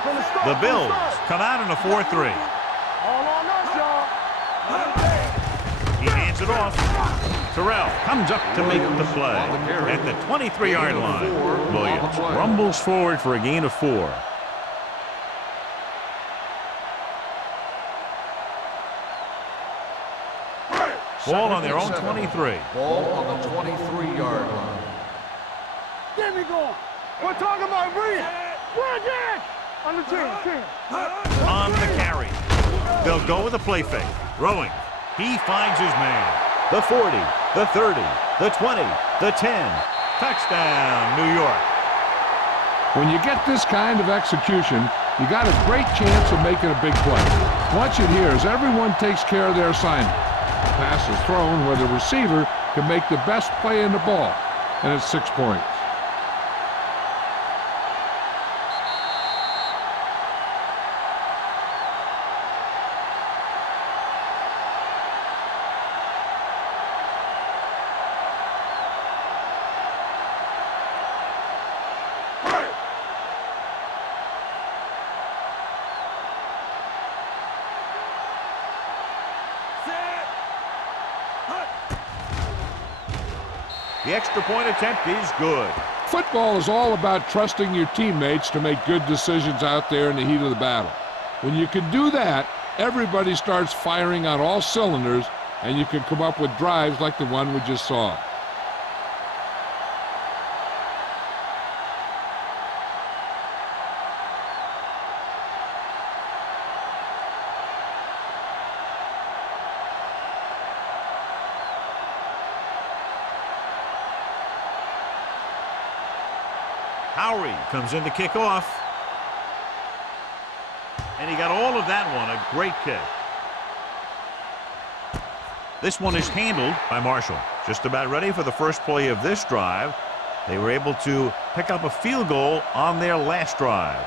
From the start, The Bills from the start. come out in a 4-3. All on us, y'all. He hands it off. Terrell comes up to make the play at the 23-yard line. Williams rumbles forward for a gain of 4. Ball on their own 23. Ball on the 23-yard line. Get me going. We're talking about Reed. We're again. On the 10. On the carry. They'll go with a play fake. Rowing. He finds his man. The 40, the 30, the 20, the 10. Touchdown, New York. When you get this kind of execution, you got a great chance of making a big play. Watch it here as everyone takes care of their assignment. The pass is thrown where the receiver can make the best play in the ball, and it's 6 points. The extra point attempt is good. Football is all about trusting your teammates to make good decisions out there in the heat of the battle. When you can do that, everybody starts firing on all cylinders, and you can come up with drives like the one we just saw. Howery comes in to kick off. And he got all of that one. A great kick. This one is handled by Marshall. Just about ready for the first play of this drive. They were able to pick up a field goal on their last drive.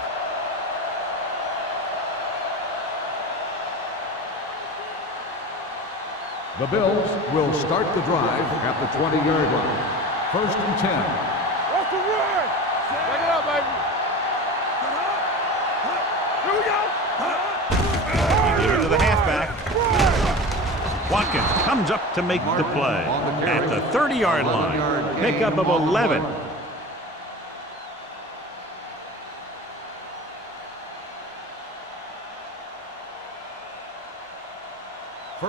The Bills will start the drive at the 20-yard line. First and 10. What's the word? Back it up, baby. Here we go. He gave it to the halfback. Watkins comes up to make the play at the 30-yard line. Pickup of 11.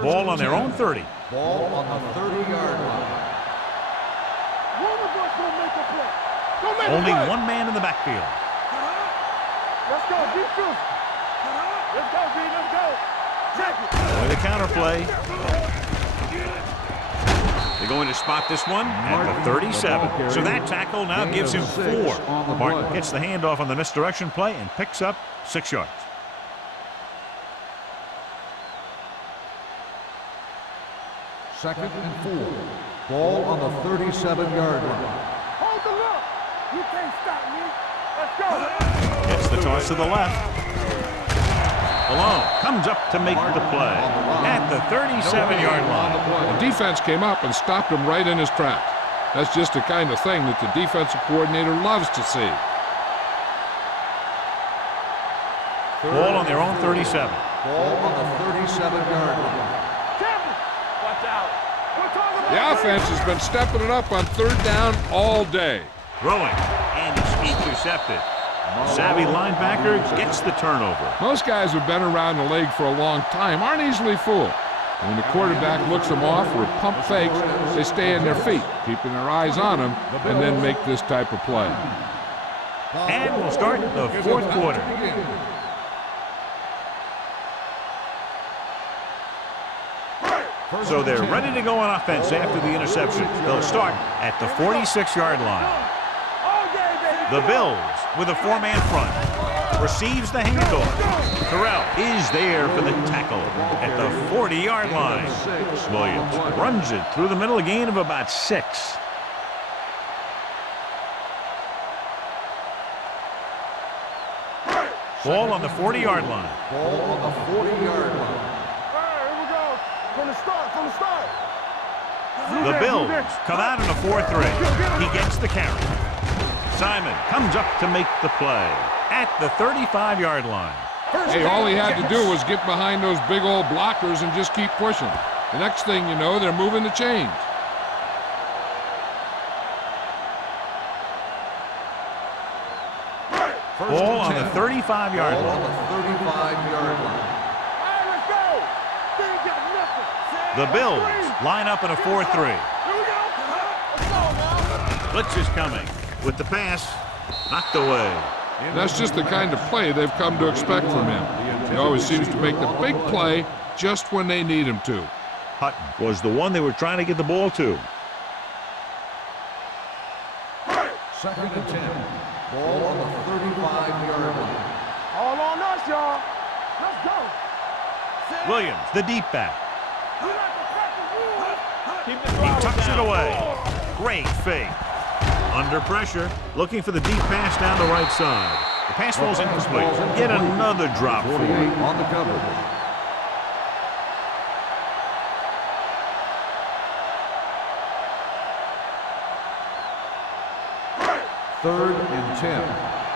Ball on their own 30. Ball on the 30-yard line. One of us will make a play. Go make Only a play. one man in the backfield. Let's go, defense. Let's go, B. Let's go. Check it. Going the counter play. They're going to spot this one at the 37. So that tackle now gives him 4. Martin gets the handoff on the misdirection play and picks up 6 yards. Second and 4. Ball on the 37-yard line. Hold the look. You can't stop me. Let's go. Gets the toss to the left. Malone comes up to make the play at the 37-yard line. The defense came up and stopped him right in his tracks. That's just the kind of thing that the defensive coordinator loves to see. Ball on their own 37. Ball on the 37-yard line. The offense has been stepping it up on 3rd down all day. Throwing, and it's intercepted. Savvy linebacker gets the turnover. Most guys who've been around the league for a long time aren't easily fooled. When the quarterback looks them off or pump fakes, they stay in their feet, keeping their eyes on them, and then make this type of play. And we'll start the 4th quarter. So they're ready to go on offense after the interception. They'll start at the 46-yard line. The Bills with a 4-man front. Receives the handoff. Terrell is there for the tackle at the 40-yard line. Williams runs it through the middle, a gain of about 6. Ball on the 40-yard line. Ball on the 40-yard line. From the start. The Bills come out in a 4-3. He gets the carry. Simon comes up to make the play at the 35-yard line. Hey, all he had to do was get behind those big old blockers and just keep pushing. The next thing you know, they're moving the chains. Ball on the 35-yard line. Ball on the 35-yard line. The Bills line up in a 4-3. Blitz is coming with the pass knocked away. That's just the kind of play they've come to expect from him. He always seems to make the big play just when they need him to. Hutton was the one they were trying to get the ball to. 2nd and 10. Ball on the 35-yard line. All on us, y'all. Let's go. Williams, the deep back. He tucks it away. Great fake. Under pressure, looking for the deep pass down the right side. The pass falls incomplete. Yet another drop. 48 on the coverage. 3rd and 10.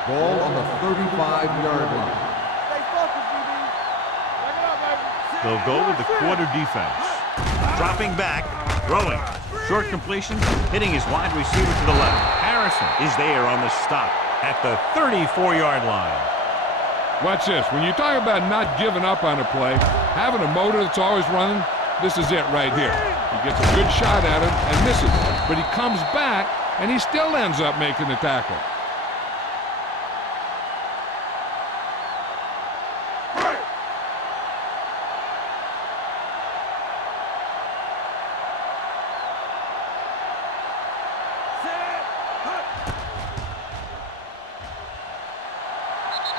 Ball on the 35-yard line. Stay focused, DB. Back it up, baby. They'll go with the quarter defense. Dropping back, throwing. Short completion, hitting his wide receiver to the left. Harrison is there on the stop at the 34-yard line. Watch this. When you talk about not giving up on a play, having a motor that's always running, this is it right here. He gets a good shot at him and misses, but he comes back and he still ends up making the tackle.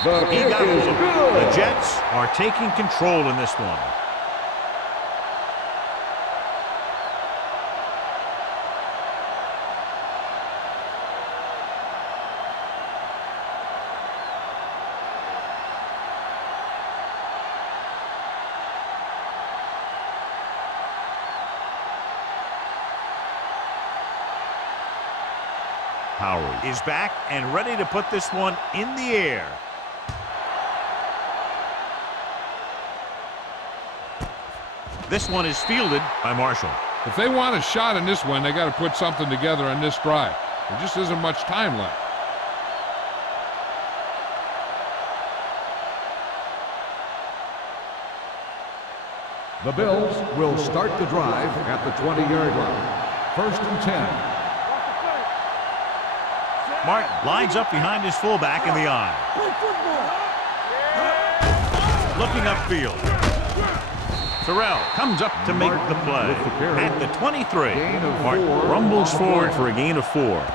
He got hold of it. The Jets are taking control in this one. Howard is back and ready to put this one in the air. This one is fielded by Marshall. If they want a shot in this one, they got to put something together on this drive. There just isn't much time left. The Bills will start the drive at the 20-yard line. 1st and 10. Martin lines up behind his fullback in the eye. Looking upfield. Terrell comes up to make the play at the 23. Gain of Martin 4 rumbles on the forward play. for a gain of 4.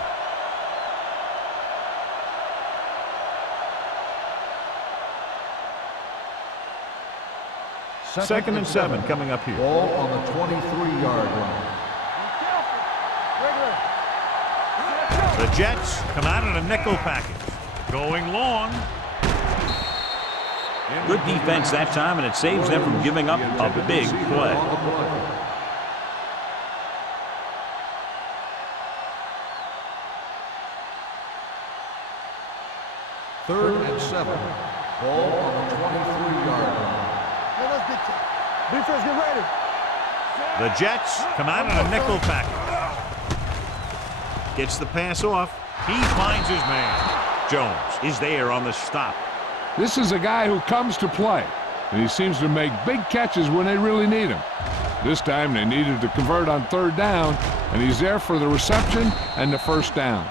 Second and 7 coming up here. Ball on the 23-yard line. The Jets come out in a nickel package. Going long. Good defense that time, and it saves them from giving up a big play. Third and 7. Ball on the 23-yard line. Defense, get ready. The Jets come out in a nickel package. Gets the pass off. He finds his man. Jones is there on the stop. This is a guy who comes to play, and he seems to make big catches when they really need him. This time they needed to convert on third down, and he's there for the reception and the first down.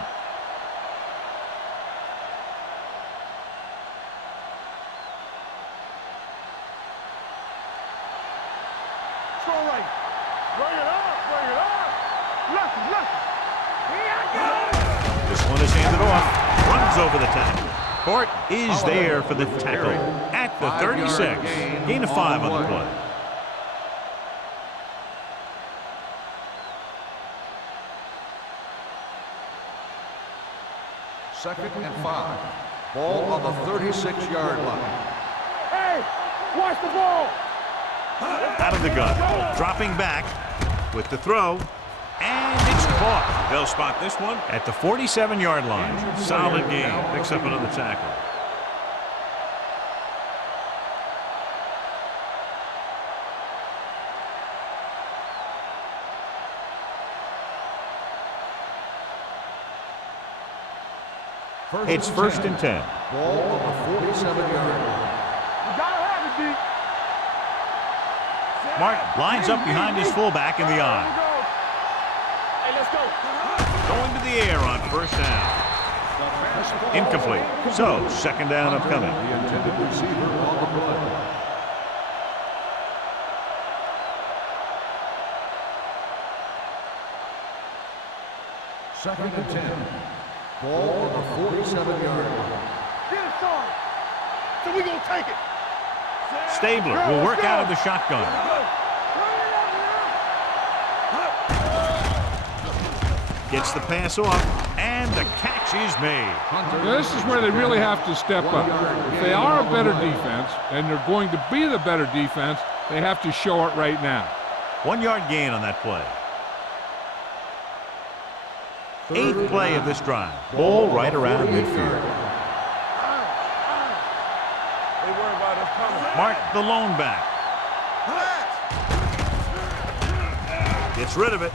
Strong right. Bring it up, bring it up. Left, left. This one is handed off. Runs over the tackle. Hort is there for the tackle at the 36. Gain of 5 on the play. Second and 5. Ball on the 36-yard line. Hey, watch the ball. Out of the gun. Dropping back with the throw. And it's caught. They'll spot this one at the 47-yard line. Solid game. Picks up another tackle. It's first and 10. Ball on the 47-yard line. You gotta have it, D. Martin lines up behind his fullback in the eye. Hey, let's go. Going to the air on first down. Incomplete. So, second down upcoming. The intended receiver on the play. Second and 10. Ball on the 47-yard line. Get it, son. So we gonna take it. Stabler will work out of the shotgun. Gets the pass off, and the catch is made. This is where they really have to step up. If they are a better defense, and they're going to be the better defense, they have to show it right now. 1 yard gain on that play. 8th play of this drive. Ball right around midfield. They worry about us coming. Martin, the lone back. Gets rid of it.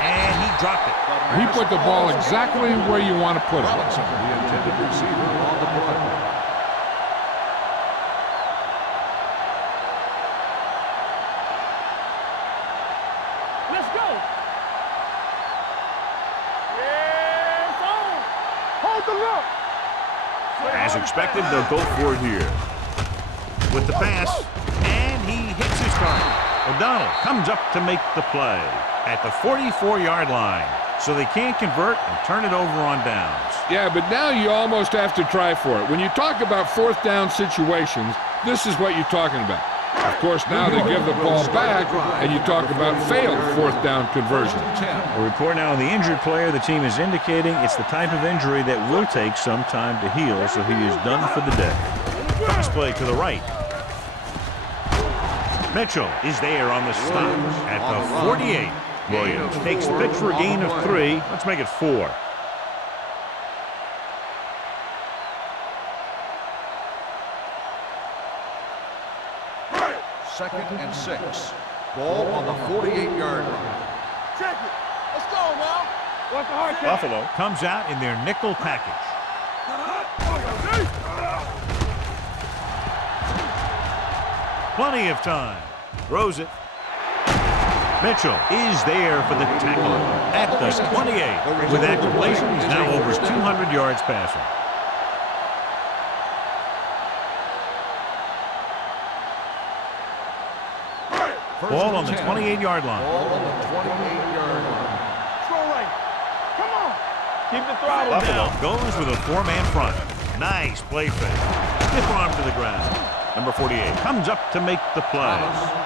And he dropped it. He put the ball exactly where you want to put it. The intended receiver on the play. Let's go. Yeah, on. Hold the look. As expected, they'll go for it here. With the pass, and he hits his target. O'Donnell comes up to make the play at the 44-yard line. So they can't convert and turn it over on downs. Yeah, but now you almost have to try for it. When you talk about fourth down situations, this is what you're talking about. Of course, now they give the ball back, and you talk about failed fourth down conversion. A report now on the injured player. The team is indicating it's the type of injury that will take some time to heal, so he is done for the day. Pass play to the right. Mitchell is there on the stop at the 48. Williams takes the pitch for a gain of 3. Let's make it 4. Second and 6. Ball on the 48-yard line. Check it. Let's go now. Watch the hard catch. Buffalo comes out in their nickel package. Plenty of time. Throws it. Mitchell is there for the tackle at the 28. With that completion, he's now over 200 yards passing. Ball on the 28-yard line. Ball on the 28-yard line. Throw right. Come on. Keep the throttle Buffalo down. goes with a 4-man front. Nice play fake. Stiff arm to the ground. Number 48 comes up to make the play.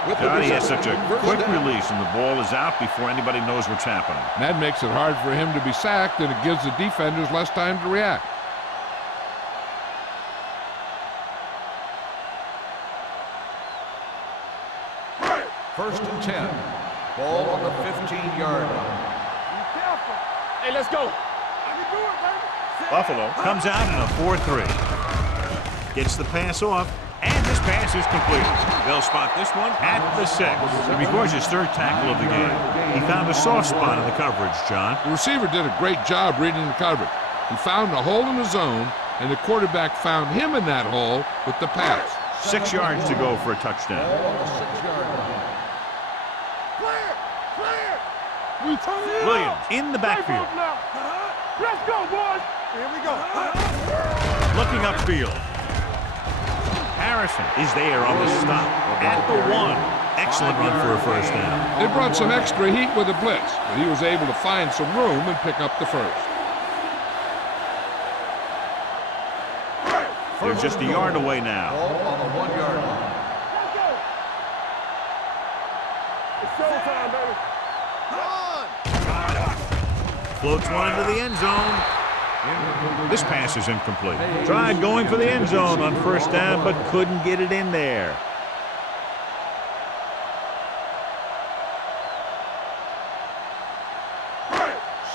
God, he has such a quick release, and the ball is out before anybody knows what's happening. That makes it hard for him to be sacked, and it gives the defenders less time to react. First and 10. Ball on the 15-yard line. Be careful. Hey, let's go. I can do it, baby. Buffalo comes out in a 4-3. Gets the pass off, and this pass is completed. They'll spot this one at the 6. He records his 3rd tackle of the game. He found a soft spot in the coverage, John. The receiver did a great job reading the coverage. He found a hole in the zone, and the quarterback found him in that hole with the pass. 6 yards to go for a touchdown. Ball on the 6-yard line. Clear. Clear. We turn it Williams up. in the backfield. Now. Let's go, boys. Here we go. Looking upfield. Harrison is there on the stop at the 1. Excellent run for a first down. They brought some extra heat with a blitz, but he was able to find some room and pick up the first. They're just a yard away now. Ball on the 1-yard line. Let's go. It's showtime, baby. Floats one into the end zone. This pass is incomplete. Tried going for the end zone on first down, but couldn't get it in there.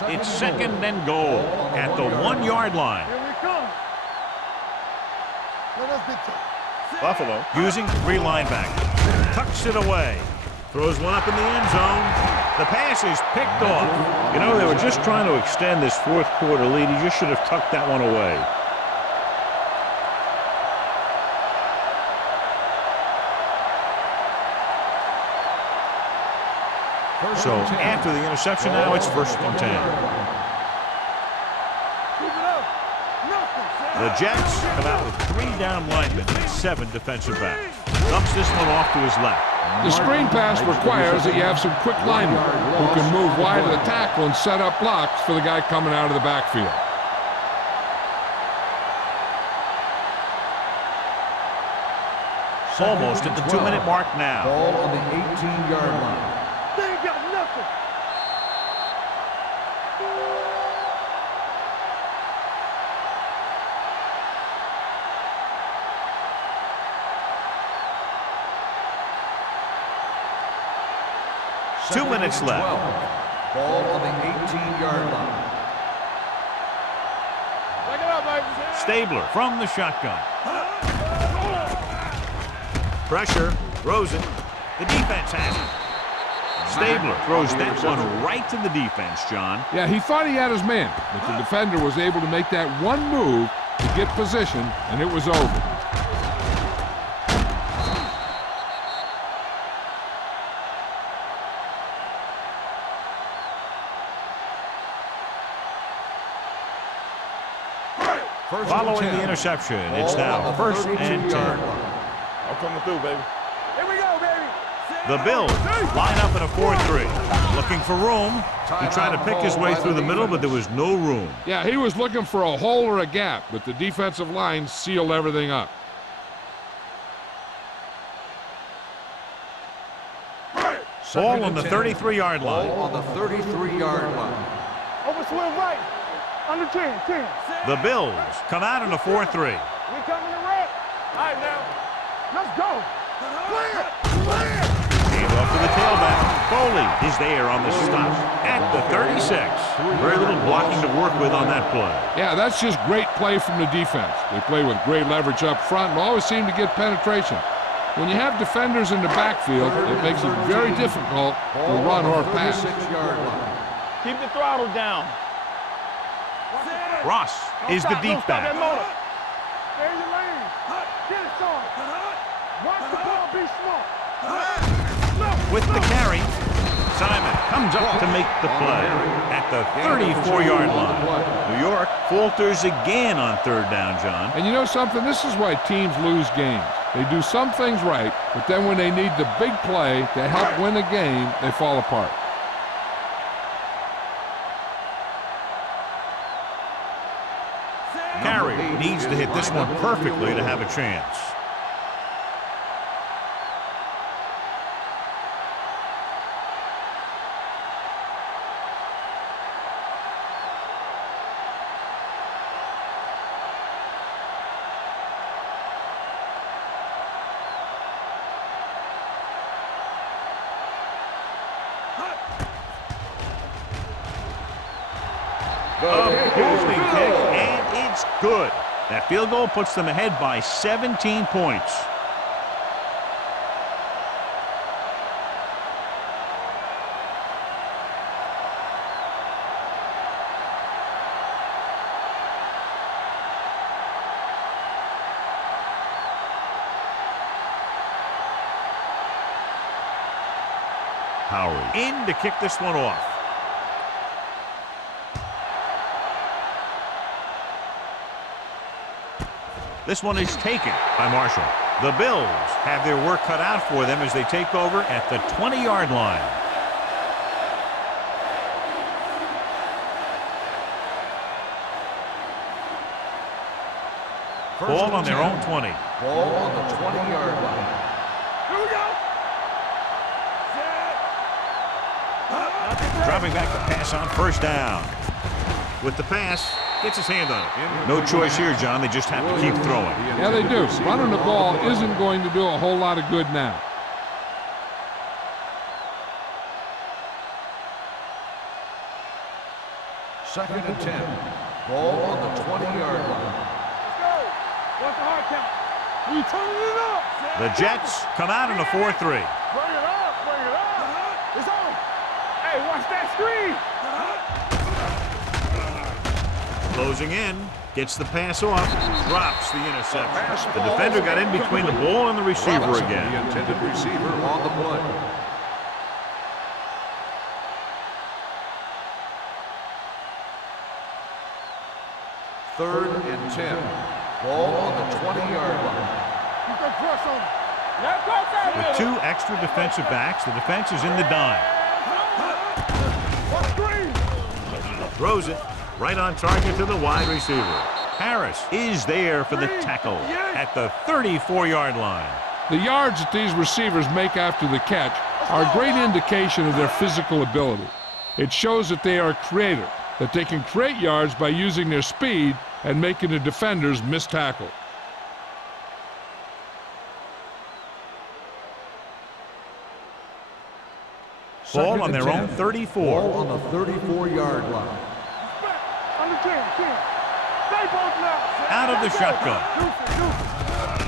It's 2nd and goal at the 1-yard line. Here we come. Let us be tough. Buffalo using 3 linebackers. Tucks it away. Throws one up in the end zone. The pass is picked off. You know, they were just trying to extend this 4th quarter lead. He just should have tucked that one away. So after the interception now, it's 1st and 10. Keep it up. Nothing. The Jets come out with 3 down linemen and 7 defensive backs. Dumps this one off to his left. The screen pass requires that you have some quick linemen who can move wide of the tackle and set up blocks for the guy coming out of the backfield. Almost at the 2-minute mark now. Ball on the 18-yard line. They ain't got nothing. Two minutes left. Ball on the 18-yard line. Back it up, baby. Stabler from the shotgun. Pressure. Throws it. The defense has it. Stabler throws that one right to the defense, John. Yeah, he thought he had his man, but the defender was able to make that one move to get position, and it was over. Following the interception, it's now 1st and 10. I'm coming through, baby. Here we go, baby. The Bills line up in a 4-3. Looking for room. He tried to pick his way through the middle, but there was no room. Yeah, he was looking for a hole or a gap, but the defensive line sealed everything up. Ball on the 33-yard line. Ball on the 33-yard line. Over swing right. Under 10. The Bills come out in a 4-3. We coming to wreck. All right, now. Let's go. Clear. Hand off to the tailback. Foley is there on the stop at the 36. Very little blocking to work with on that play. Yeah, that's just great play from the defense. They play with great leverage up front and always seem to get penetration. When you have defenders in the backfield, it makes it very difficult to run or pass. 36-yard line. Keep the throttle down. Ross is the deep back. There's your lane. Get it started. Watch the ball, be smart. With the carry, Simon comes up to make the play at the 34-yard line. New York falters again on 3rd down, John. And you know something? This is why teams lose games. They do some things right, but then when they need the big play to help win a game, they fall apart. Carey needs to hit this one perfectly to have a chance. A booming kick, and it's good. That field goal puts them ahead by 17 points. Howery in to kick this one off. This one is taken by Marshall. The Bills have their work cut out for them as they take over at the 20-yard line. Ball on their own 20. Ball on the 20-yard line. Here we go. Dropping back to pass on first down. With the pass, gets his hand on it. No choice here, John. They just have to keep throwing. Yeah, they do. Running the ball isn't going to do a whole lot of good now. Second and 10. Ball on the 20-yard line. Let's go. What's the hard count? We turning it up. The Jets come out in a 4-3. Bring it up. Bring it up. It's on. Hey, watch that screen. Closing in, gets the pass off, drops the interception. The defender got in between the ball and the receiver again. The intended receiver on the play. Third and 10. Ball on the 20-yard line. Keep that press on him. Let's go, Sam. With two extra defensive backs, the defense is in the dime. What screen? Throws it right on target to the wide receiver. Harris is there for the tackle at the 34-yard line. The yards that these receivers make after the catch are a great indication of their physical ability. It shows that they are creative, that they can create yards by using their speed and making the defenders miss tackle. Ball on their own 34. Ball on the 34-yard line. On the 10. Stay both now. Out of the shotgun.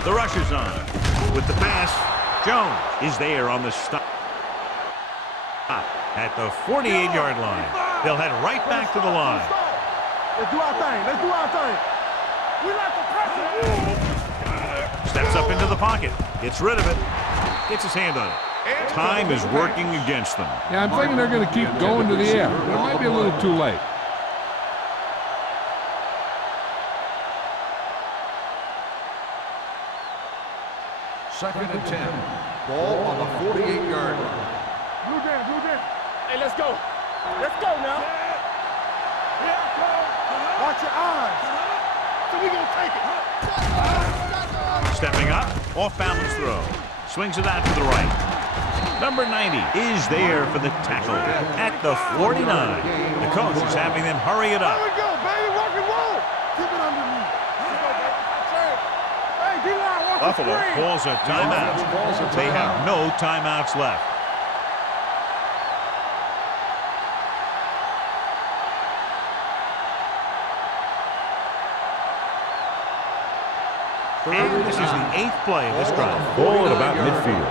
The rush is on. With the pass, Jones is there on the stop at the 48-yard line. They'll head right back to the line. Let's do our thing. Let's do our thing. We like to press it. Steps up into the pocket. Gets rid of it. Gets his hand on it. Time is working against them. Yeah, I'm thinking they're going to keep going to the air. It might be a little too late. Second and 10. Ball on the 48-yard line. Blue jam. Hey, let's go. Let's go now. Yeah, watch your eyes. So we gonna take it. Stepping up, off-balance throw. Swings it out to the right. Number 90 is there for the tackle at the 49. The coach is having them hurry it There up. we go, baby. Rock and roll. Keep it underneath. Let's go, baby. Hey, D-line, walk the Buffalo screen. calls a timeout. They have no timeouts left. And this is the 8th play of this drive. Ball at about midfield.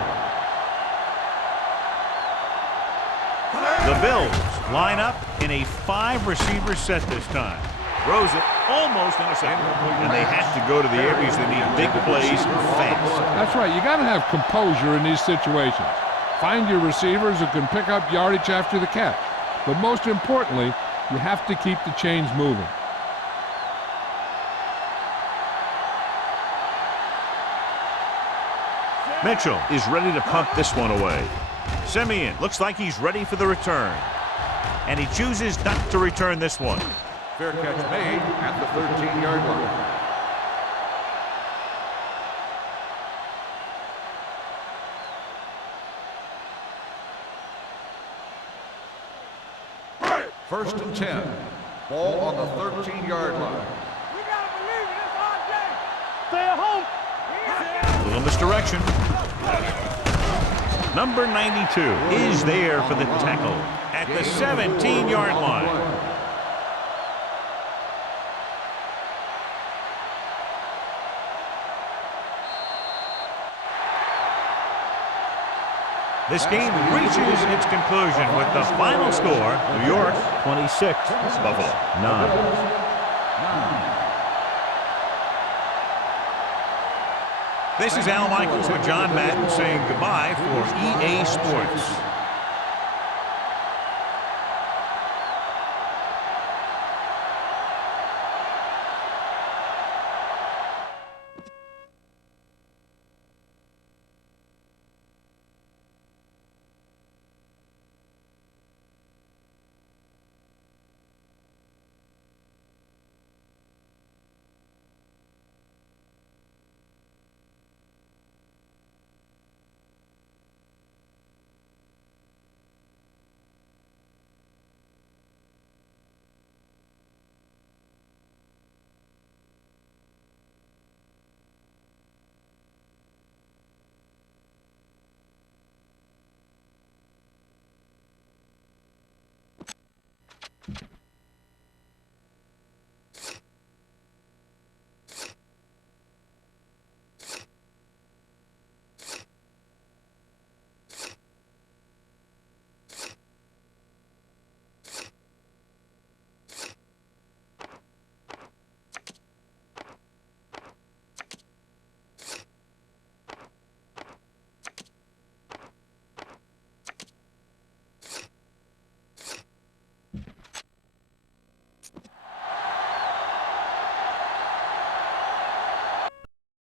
The Bills line up in a 5-receiver set this time. Throws it, almost intercepted. And they have to go to the areas that need big plays fast. That's right. You got to have composure in these situations. Find your receivers who can pick up yardage after the catch. But most importantly, you have to keep the chains moving. Mitchell is ready to punt this one away. Simeon looks like he's ready for the return. And he chooses not to return this one. Fair catch made at the 13-yard line. First and 10. Ball on the 13-yard line. We gotta believe it. It's our day. Stay at home. A little misdirection. Number 92 is there for the tackle at the 17-yard line. This game reaches its conclusion with the final score, New York 26, Buffalo 9. This is Al Michaels with John Madden saying goodbye for EA Sports.